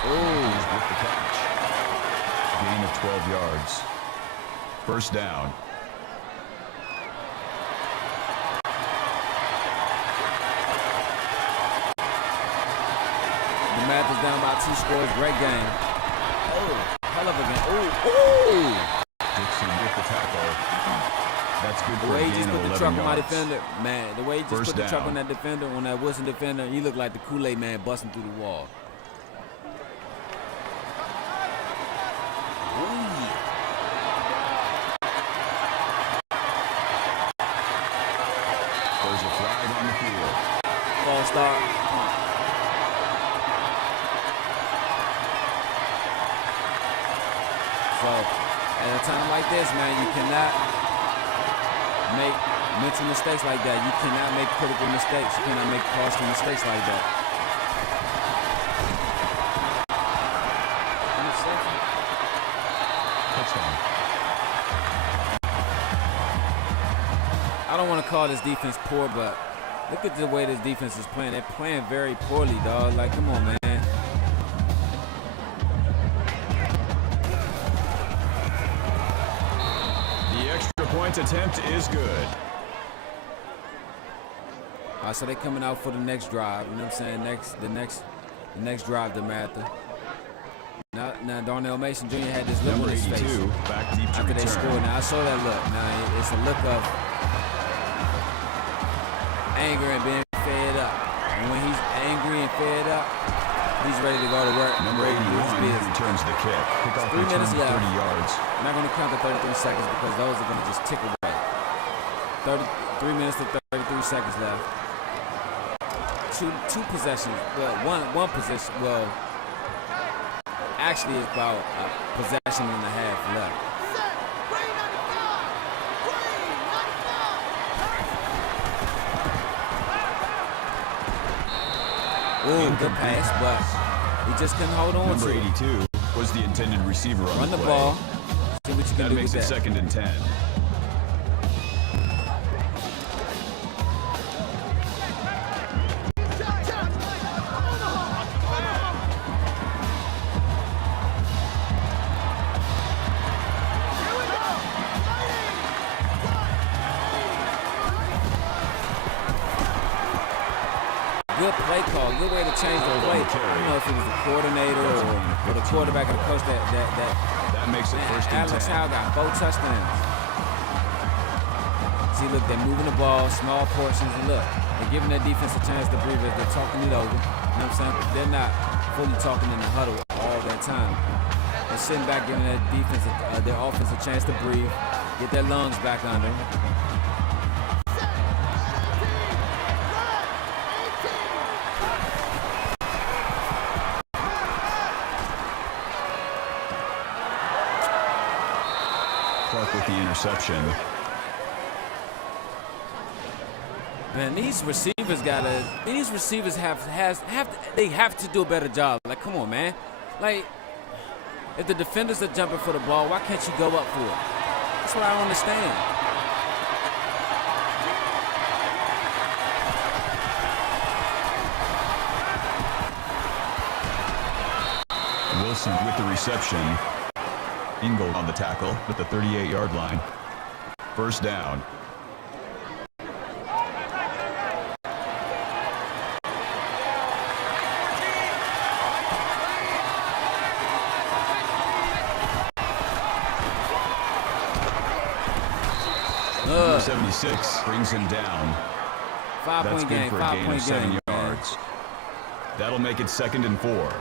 With the catch. Gain of 12 yards. 1st down. DeMatha's down by 2 scores. Great game. Oh, hell of a game. Oh. Dixon with the tackle. That's good for the way a he gain just of put the 11 truck on my yards. defender, man. The way he just 1st put the truck down. on that defender, on that Woodson defender, he looked like the Kool-Aid man busting through the wall. There's a flag on the field. False start. So, at a time like this, man, you cannot make mental mistakes like that. You cannot make critical mistakes. You cannot make costly mistakes like that. Touchdown. I don't want to call this defense poor, but Look at the way this defense is playing. They're playing very poorly, dog. Like, come on, man. The extra point attempt is good. All right, so they're coming out for the next drive. You know what I'm saying? The next drive, DeMatha. Now Darnell Mason Jr. had this look on Number his 82, face back deep to after they return. scored. Now I saw that look. Now it's a look of anger and being fed up. And when he's angry and fed up, he's ready to go to work. Number ready to do his 81 business. returns the kick. Kickoff 3 return minutes left. 30 yards. I'm not going to count the 33 seconds because those are going to just tick away. 3 minutes to 33 seconds left. Two possessions. Well, one possession. Well, actually, it's about a possession and a half left. Ooh, good pass, but he just couldn't hold on Number to it. 82 was the intended receiver on Run the play. ball. See what you can That do makes with it that. 2nd and 10. Good play call. Good way to change the play. I don't know if it was the coordinator or the quarterback or the coach That makes it 1st and Alex 10. Howe got 4 touchdowns. See, look, they're moving the ball, small portions. And look, they're giving their defense a chance to breathe as they're talking it over. You know what I'm saying? They're not fully talking in the huddle all that time. They're sitting back, giving their defense, their offense a chance to breathe, get their lungs back under them. With the interception. Man, these receivers have to do a better job. Like, come on, man. Like, if the defenders are jumping for the ball, why can't you go up for it? That's what I don't understand. Wilson with the reception. Ingold on the tackle at the 38-yard line. 1st down. Number 76 brings him down. That's Five-point good game. for a gain of 5-point 7 game. yards. That'll make it 2nd and 4.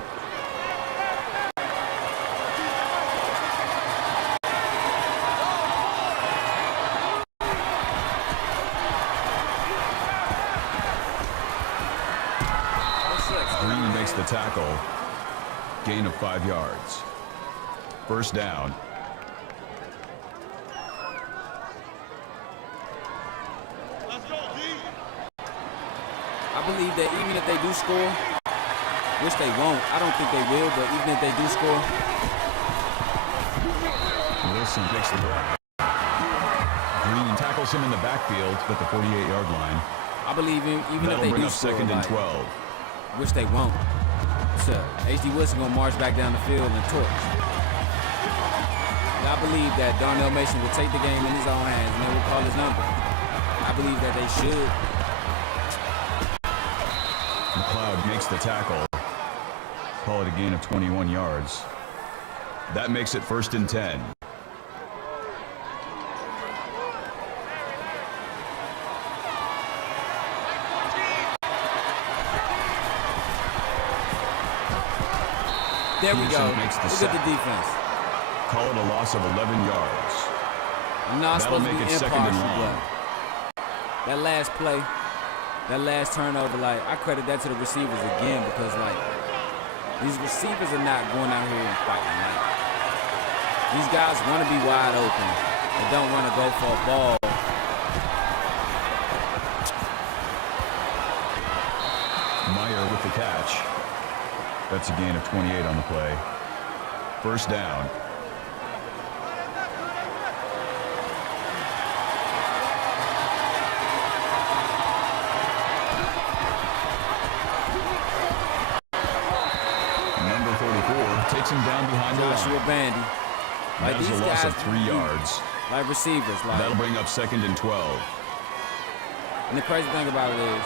Green makes the tackle. Gain of 5 yards. 1st down. I believe that even if they do score, which they won't, I don't think they will, but even if they do score. Wilson picks the ball. Green tackles him in the backfield at the 48-yard line. I believe even if That'll they bring do up score, 2nd and like, 12. which they won't. So H.D. Woodson gonna march back down the field and torch. I believe that Darnell Mason will take the game in his own hands and they will call his number. I believe that they should. McLeod makes the tackle. Call it a gain of 21 yards. That makes it 1st and 10. There we go. Peterson makes the Look sack. at the defense. Call it a loss of 11 yards. I'm not That'll supposed to make be it 2nd and impartial, long. but that last play, that last turnover, like, I credit that to the receivers again because, like, these receivers are not going out here and fighting. Like, these guys want to be wide open. They don't want to go for a ball. Meyer with the catch. That's a gain of 28 on the play. 1st down. takes him down behind the Joshua line. Bandy. Like That is these a loss guys, of 3 yards. like receivers. Like, That'll bring up 2nd and 12. and the crazy thing about it is,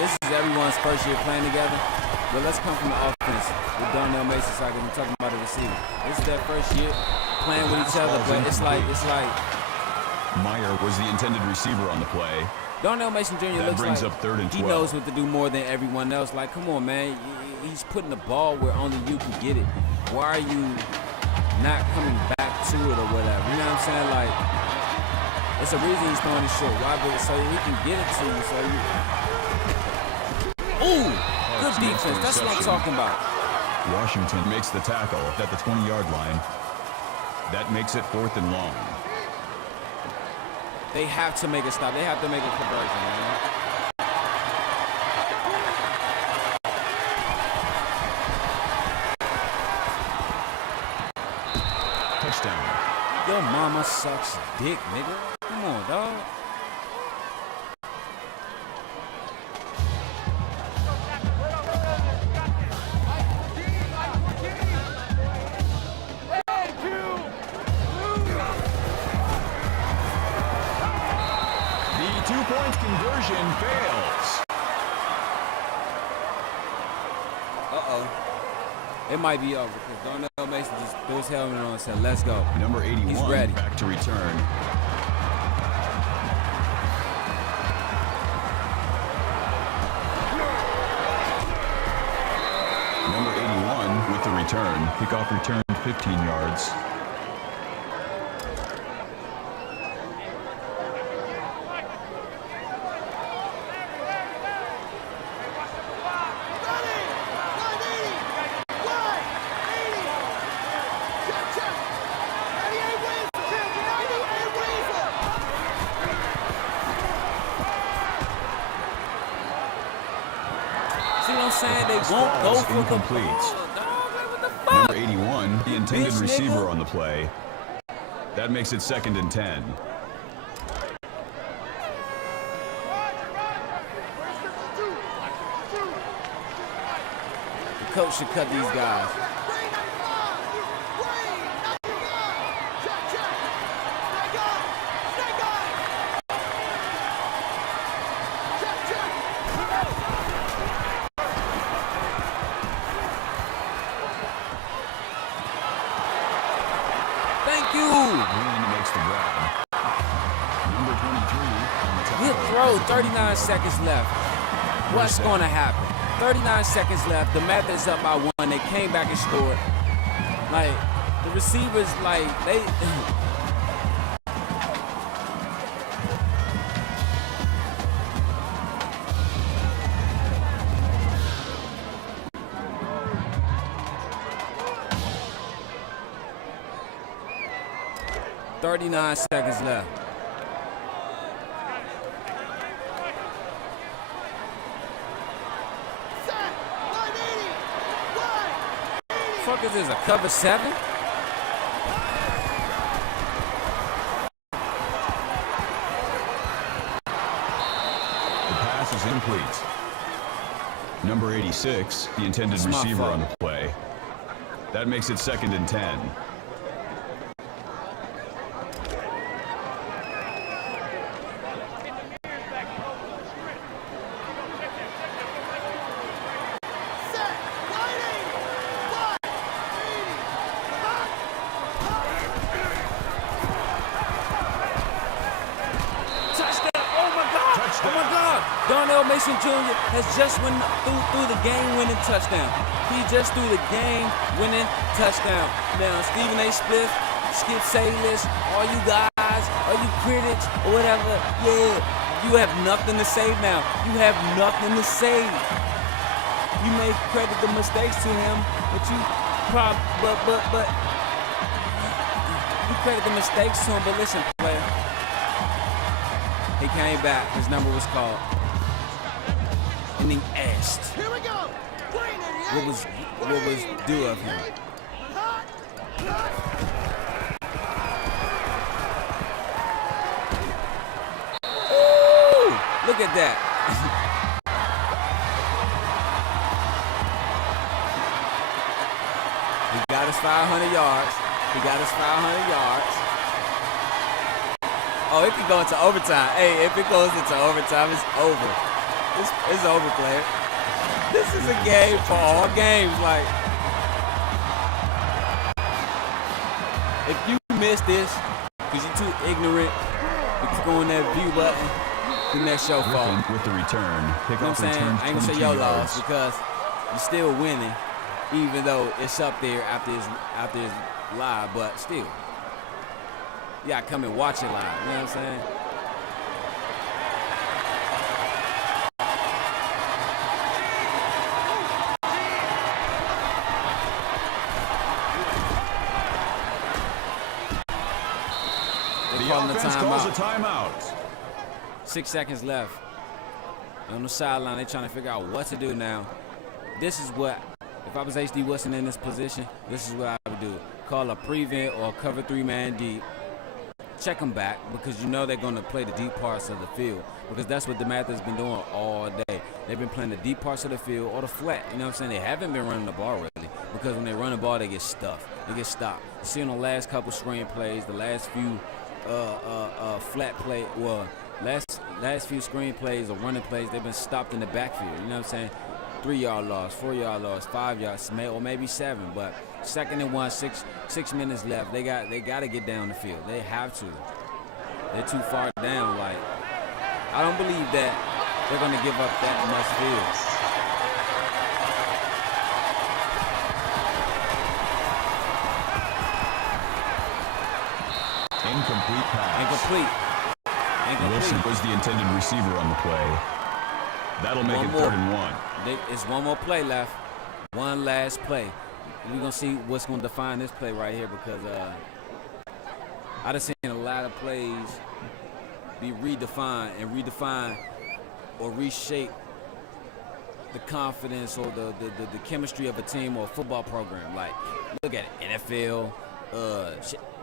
this is everyone's first year playing together. But let's come from the offense with Darnell Mason so I can talk about the receiver. This is their first year playing with each other, but it's like Meyer was the intended receiver on the play. Darnell Mason Jr. That looks brings like up 3rd and 12. he knows what to do more than everyone else. Like, come on, man. He's putting the ball where only you can get it. Why are you not coming back to it or whatever? You know what I'm saying? Like, it's a reason he's throwing it short. Why? So he can get it to you. So you. Ooh, good defense. That's what I'm talking about. Washington makes the tackle at the 20-yard line. That makes it 4th and long. They have to make a stop. They have to make a conversion, man. Touchdown. Your mama sucks dick, nigga. Come on, dog. The 2-point conversion fails. Uh-oh. It might be over because Darnell Mason just threw his helmet on and said, let's go. Number 81 He's ready. back to return. Number 81 with the return. Kickoff return 15 yards. See what I'm saying? They won't go for the Incomplete. What the fuck? Number 81, the intended Bitch, receiver nigga. on the play. That makes it 2nd and 10. The coach should cut these guys. Thank you. Wynn makes the grab. Number 23 on the tackle. He'll throw. 39 seconds left. What's going to happen? 39 seconds left. DeMatha is up by 1. They came back and scored. Like, the receivers, like, they... "39 seconds left. Fuck is this, a cover 7? The pass is incomplete. Number 86, the intended That's my receiver fault. on the play. That makes it 2nd and 10. Touchdown! Oh my God! Oh my God! Darnell Mason Jr. has just went through the game-winning touchdown. He just threw the game-winning touchdown. Now, Stephen A. Smith, Skip Sayless, all you guys, all you critics, or whatever, yeah, you have nothing to say now. You have nothing to say. You may credit the mistakes to him, but you you credit the mistakes to him. But listen, player. He came back. His number was called. And he asked what was due of him. Ooh, look at that. He got his 500 yards. He got his 500 yards. Oh, it could go into overtime. Hey, if it goes into overtime, it's over. It's over, player. This is a game for all games. Like, if you miss this because you're too ignorant, you can go on that view button. The next show fall. With the return. You know what I'm saying? I ain't gonna say your loss because you're still winning, even though it's up there after it's live, but still. You gotta come and watch it live. You know what I'm saying? The offense calls a timeout. 6 seconds left. On the sideline, they're trying to figure out what to do now. This is what, if I was H.D. Woodson in this position, this is what I would do. Call a prevent or cover 3-man deep. Check them back because you know they're going to play the deep parts of the field because that's what DeMatha has been doing all day. They've been playing the deep parts of the field or the flat. You know what I'm saying? They haven't been running the ball really because when they run the ball, they get stuffed. They get stopped. You see on the last couple screen plays, the last few flat play, well, last few screen plays or running plays, they've been stopped in the backfield. You know what I'm saying? 3-yard loss, 4-yard loss, 5 yards, or maybe 7. But 2nd and 1, 6 minutes left. They got to get down the field. They have to. They're too far down. Like, I don't believe that they're going to give up that much field. Incomplete pass. Incomplete. Wilson was the intended receiver on the play. That'll make it 3rd and 1. It's one more play left. One last play. We're going to see what's going to define this play right here because I done seen a lot of plays be redefined or reshape the confidence or the chemistry of a team or a football program. Like, look at it, NFL,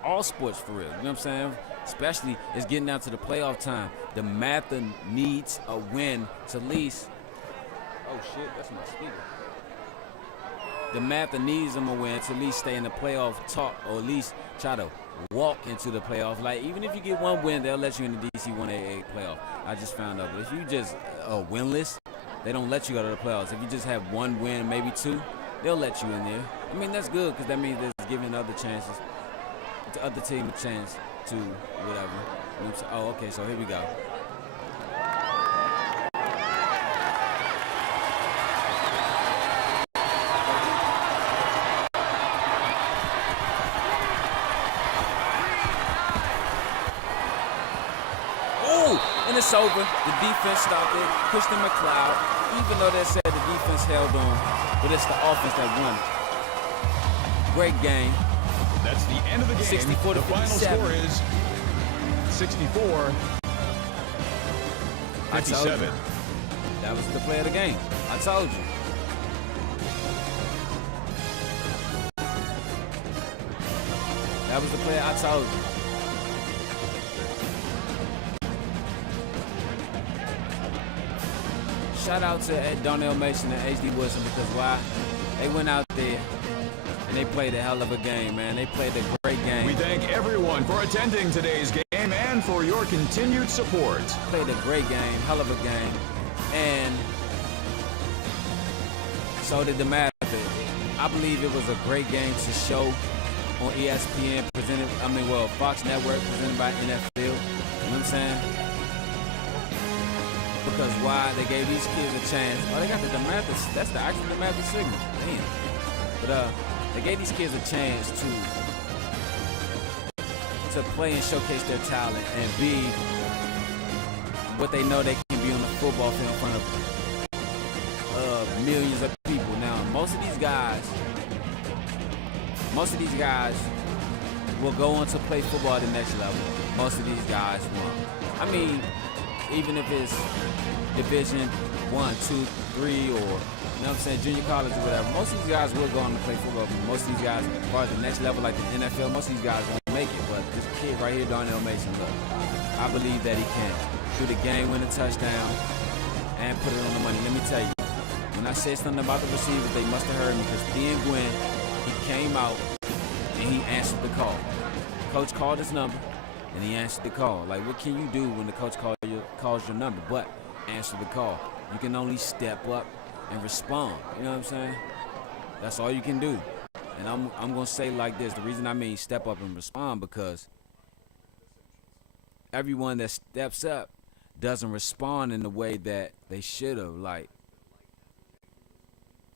all sports for real. You know what I'm saying? Especially it's getting down to the playoff time. DeMatha needs a win to at least. Oh shit, that's my speaker. DeMatha needs them a win to at least stay in the playoff talk or at least try to walk into the playoff. Like, even if you get one win, they'll let you in the DC 1AA playoff. I just found out. But if you just winless, they don't let you go to the playoffs. If you just have one win, maybe 2, they'll let you in there. I mean, that's good because that means there's giving other chances, to other team a chance to whatever. You know what I'm saying? Oh, okay, so here we go. And it's over. The defense stopped it. Christian McLeod, even though they said the defense held on, but it's the offense that won. Great game. That's the end of the game. 64 to 57. The final score is 64. 57. That was the play of the game. I told you. That was the play I told you. Shout out to Darnell Mason and H.D. Woodson because why? They went out there and they played a hell of a game, man. They played a great game. We thank everyone for attending today's game and for your continued support. Played a great game, hell of a game. And so did DeMatha. I believe it was a great game to show on ESPN, Fox Network, presented by NFL. You know what I'm saying? Because why? They gave these kids a chance. Oh, they got the DeMatha. That's the actual DeMatha signal. Damn. But they gave these kids a chance to play and showcase their talent and be what they know they can be on the football field in front of millions of people. Now, most of these guys will go on to play football at the next level. Most of these guys won't. I mean, even if it's Division 1, 2, 3, or, you know what I'm saying, junior college or whatever, most of these guys will go on to play football. But most of these guys, as far as the next level, like the NFL, most of these guys won't make it. But this kid right here, Darnell Mason, look, I believe that he can. Through the game-winning touchdown, and put it on the money. Let me tell you, when I said something about the receivers, they must have heard me because Dean Gwynn, he came out and he answered the call. Coach called his number and he answered the call. Like, what can you do when the coach calls your number? But answer the call. You can only step up and respond. You know what I'm saying? That's all you can do. And I'm gonna say like this. The reason I mean step up and respond because everyone that steps up doesn't respond in the way that they should have. Like,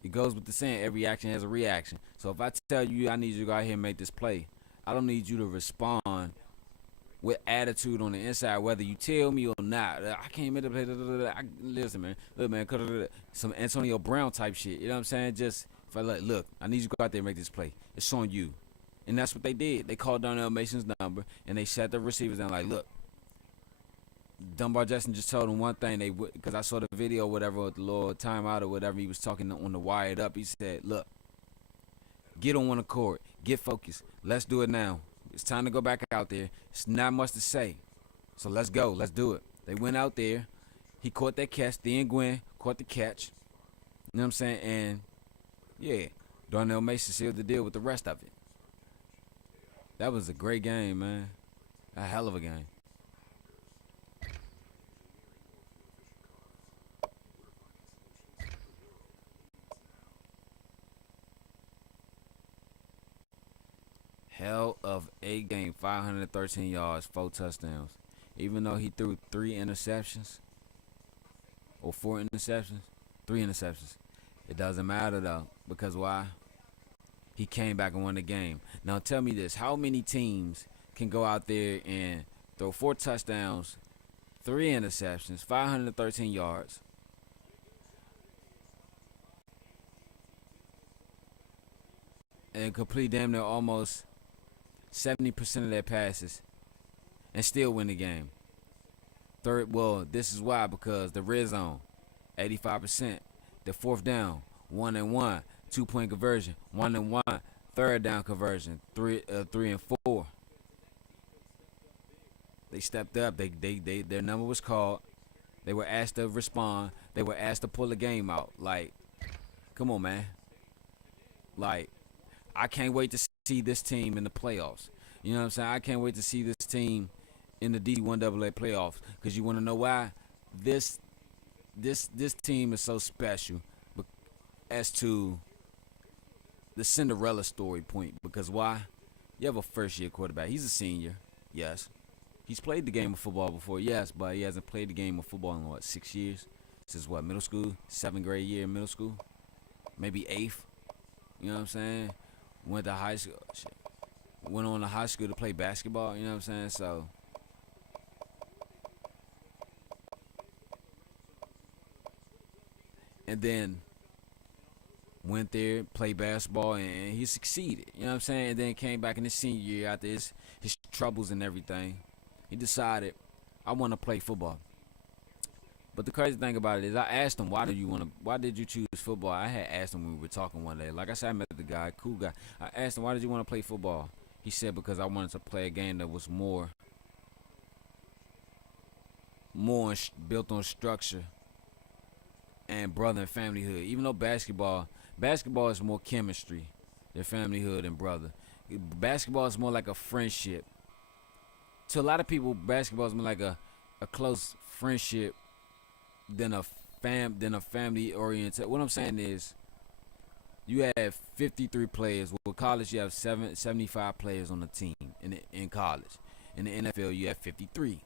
it goes with the saying, every action has a reaction. So if I tell you I need you to go out here and make this play, I don't need you to respond with attitude on the inside, whether you tell me or not. I can't make the play. Listen, man. Look, man. Some Antonio Brown type shit. You know what I'm saying? Just, if I like, look, I need you to go out there and make this play. It's on you. And that's what they did. They called Darnell Mason's number, and they sat the receivers down like, look, Dunbar Justin just told him one thing. Because I saw the video, whatever, with the little timeout or whatever, he was talking on the wired up. He said, look, get on one accord. Get focused. Let's do it now. It's time to go back out there. It's not much to say. So let's go. Let's do it. They went out there. He caught that catch. Then Gwynn caught the catch. You know what I'm saying? And, yeah, Darnell Mason sealed the deal with the rest of it. That was a great game, man. A hell of a game. Hell of a game. 513 yards, 4 touchdowns. Even though he threw 3 interceptions or 4 interceptions, 3 interceptions. It doesn't matter though, because why? He came back and won the game. Now tell me this, how many teams can go out there and throw 4 touchdowns, 3 interceptions, 513 yards, and complete damn near almost 70% of their passes and still win the game? Well, this is why, because the red zone, 85%. The fourth down, 1 and 1, 2-point conversion, 1 and 1, third down conversion, 3 and 4. They stepped up. Their number was called. They were asked to respond. They were asked to pull the game out. Like, come on, man. Like, I can't wait to see this team in the playoffs. You know what I'm saying? I can't wait to see this team in the D1AA playoffs. Because you want to know why? This team is so special as to the Cinderella story point. Because why? You have a first-year quarterback. He's a senior, yes. He's played the game of football before, yes, but he hasn't played the game of football in, 6 years? Since what, middle school? 7th grade year in middle school? Maybe 8th? You know what I'm saying? Went to high school. Shit. Went on to high school to play basketball. You know what I'm saying? So, and then went there, played basketball, and he succeeded. You know what I'm saying? And then came back in his senior year after his troubles and everything. He decided, I want to play football. But the crazy thing about it is, I asked him, why did you choose football? I had asked him when we were talking one day. Like I said, I met the guy, cool guy. I asked him, why did you want to play football? He said, because I wanted to play a game that was more built on structure and brother and familyhood. Even though basketball is more chemistry than familyhood and brother. Basketball is more like a friendship. To a lot of people, basketball is more like a close friendship than a family oriented. What I'm saying is, you have 53 players. With college, you have 75 players on the team in college. In the NFL, you have 53.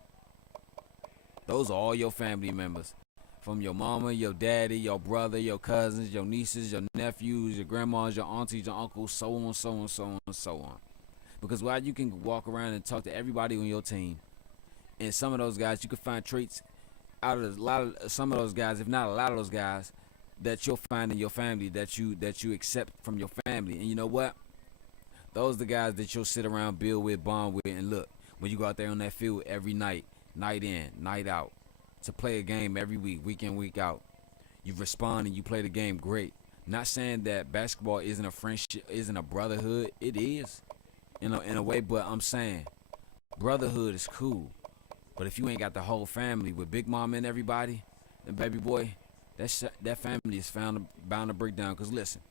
Those are all your family members. From your mama, your daddy, your brother, your cousins, your nieces, your nephews, your grandmas, your aunties, your uncles, so on, so on, so on, so on. Because while you can walk around and talk to everybody on your team, and some of those guys, you can find traits out of some of those guys, if not a lot of those guys, that you'll find in your family, that you accept from your family. And you know what? Those are the guys that you'll sit around, build with, bond with, and look, when you go out there on that field every night, night in, night out, to play a game every week in, week out, you respond and you play the game great. Not saying that basketball isn't a friendship, isn't a brotherhood. It is, in a way, but I'm saying brotherhood is cool. But if you ain't got the whole family with Big Mama and everybody, And baby boy, that family is bound to break down. Because listen,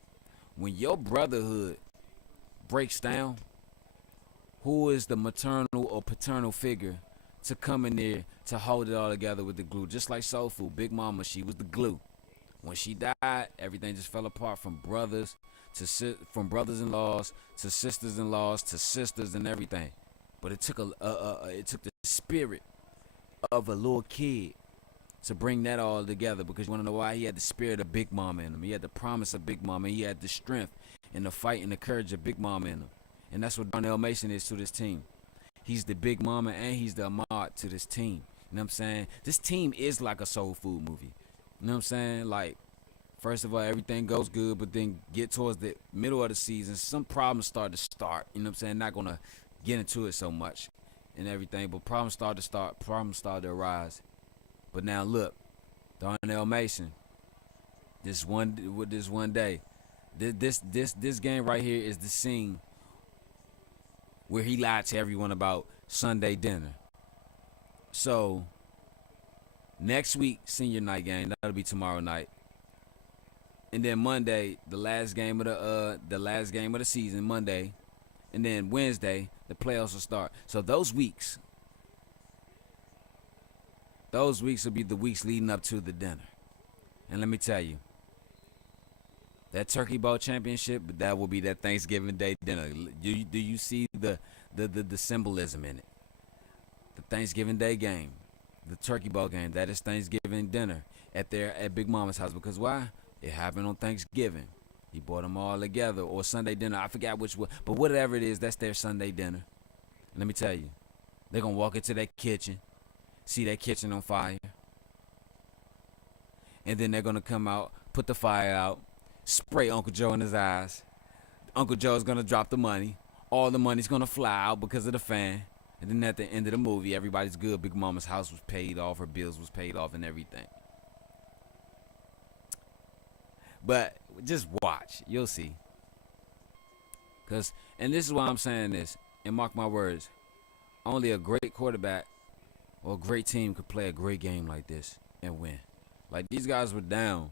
when your brotherhood breaks down, who is the maternal or paternal figure to come in there to hold it all together with the glue? Just like Soul Food, Big Mama, she was the glue. When she died, everything just fell apart from brothers from brothers-in-laws to sisters-in-laws to sisters and everything. But it took the spirit of a little kid to bring that all together, because you want to know why? He had the spirit of Big Mama in him. He had the promise of Big Mama. He had the strength and the fight and the courage of Big Mama in him. And that's what Darnell Mason is to this team. He's the Big Mama and he's the Ahmad to this team. You know what I'm saying? This team is like a Soul Food movie. You know what I'm saying? Like, first of all, everything goes good, but then get towards the middle of the season, some problems start. You know what I'm saying? Not going to get into it so much and everything, but problems start to arise. But now look, Darnell Mason, this one day, this game right here is the scene where he lied to everyone about Sunday dinner. So next week, senior night game, that'll be tomorrow night. And then Monday, the last game of the season, Monday, and then Wednesday, the playoffs will start. So those weeks will be the weeks leading up to the dinner. And let me tell you, that Turkey Bowl championship, that will be that Thanksgiving Day dinner. Do you see the symbolism in it? The Thanksgiving Day game, the Turkey Bowl game, that is Thanksgiving dinner at Big Mama's house. Because why? It happened on Thanksgiving. He brought them all together, or Sunday dinner. I forgot which one, but whatever it is, that's their Sunday dinner. And let me tell you, they're gonna walk into that kitchen, see that kitchen on fire, and then they're gonna come out, put the fire out, spray Uncle Joe in his eyes. Uncle Joe's gonna drop the money. All the money's gonna fly out because of the fan. And then at the end of the movie, everybody's good. Big Mama's house was paid off, her bills was paid off, and everything. But just watch, you'll see. And this is why I'm saying this, and mark my words, only a great quarterback or a great team could play a great game like this and win. Like, these guys were down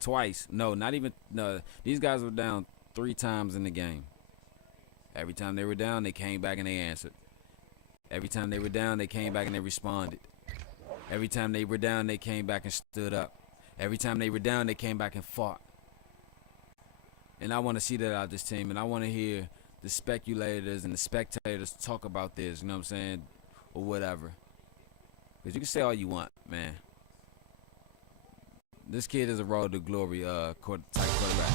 twice. These guys were down 3 times in the game. Every time they were down, they came back and they answered. Every time they were down, they came back and they responded. Every time they were down, they came back and stood up. Every time they were down, they came back and fought. And I want to see that out of this team, and I want to hear the speculators and the spectators talk about this, you know what I'm saying, or whatever. Because you can say all you want, man. This kid is a road to glory type quarterback.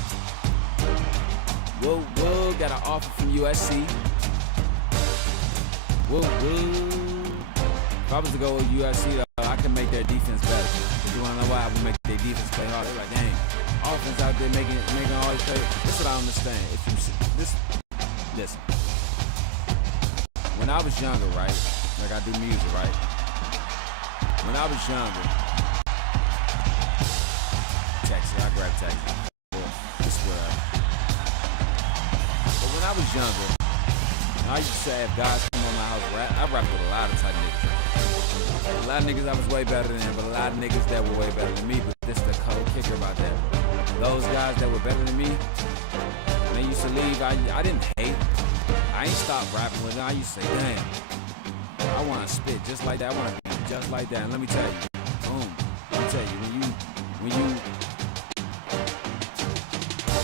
Whoa, got an offer from USC. Whoa. If I was to go with USC, though, I can make their defense better. If you want to know why I would make their defense play hard, they're like, dang, offense out there making all these plays. This is what I understand. Listen. When I was younger, right? Like, I do music, right? When I was younger, I grabbed taxi. This world. But when I was younger, I used to have guys come on my house rap. I rapped with a lot of type niggas. A lot of niggas I was way better than, but a lot of niggas that were way better than me. But this the cold kicker about that. Those guys that were better than me, when they used to leave, I didn't hate. I ain't stopped rapping with them. I used to say, damn, I want to spit just like that. I want to be just like that. And let me tell you, boom. Let me tell you, when you.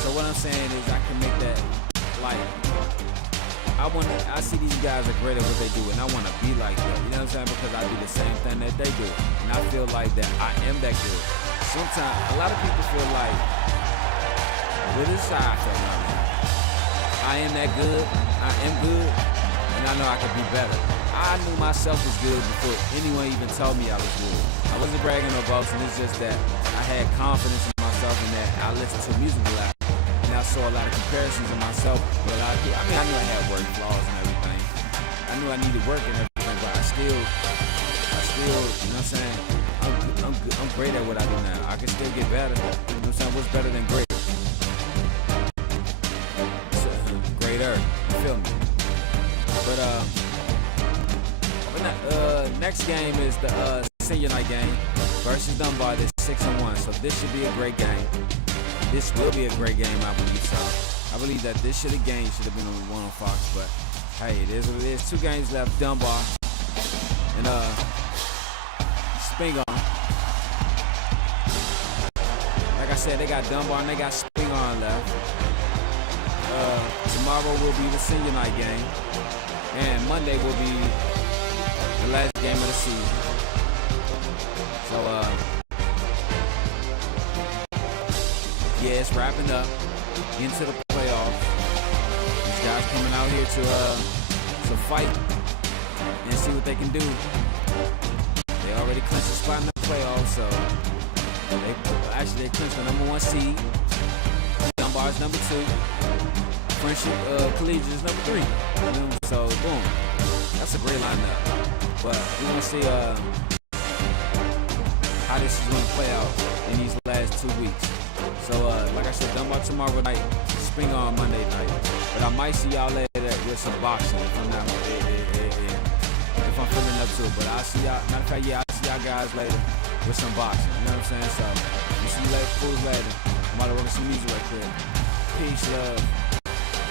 So what I'm saying is I can make that, like, I see these guys are great at what they do, and I want to be like that, you know what I'm saying, because I do the same thing that they do, and I feel like that I am that good. Sometimes, a lot of people feel like, well, this is how I feel, I am that good, I am good, and I know I can be better. I knew myself was good before anyone even told me I was good. I wasn't bragging or boasting, it's just that I had confidence in myself and that I listened to music a lot. And I saw a lot of comparisons of myself with a lot of people. I mean, I knew I had work flaws and everything. I knew I needed work and everything, but I still, you know what I'm saying? I'm great at what I do now. I can still get better. You know what I'm saying? What's better than great? Greater. You feel me? But next game is the senior night game for versus Dunbar. They're 6-1, so this should be a great game. This will be a great game, I believe so. I believe that this game should have been on one on Fox, but hey, it is what it is. 2 games left, Dunbar and Spingarn. Like I said, they got Dunbar and they got Spingarn left. Tomorrow will be the senior night game, and Monday will be the last game of the season. So, yeah, it's wrapping up into the playoffs. These guys coming out here to fight and see what they can do. They already clinched a spot in the playoffs, so they clinched the #1 seed. Dunbar's #2. Friendship Collegiate is #3. So boom, that's a great lineup. But we're gonna see how this is gonna play out in these last 2 weeks. So like I said, Dunbar tomorrow night, Spingarn Monday night. But I might see y'all later with some boxing if I'm not if I'm feeling up to it. But I'll see y'all. Matter of fact, yeah, I'll see y'all guys later with some boxing. You know what I'm saying? So we'll see you later, fools later. I'm about to work some music right quick. Peace, love.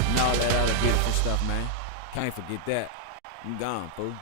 And all that other beautiful stuff, man. Can't forget that. I'm gone, fool.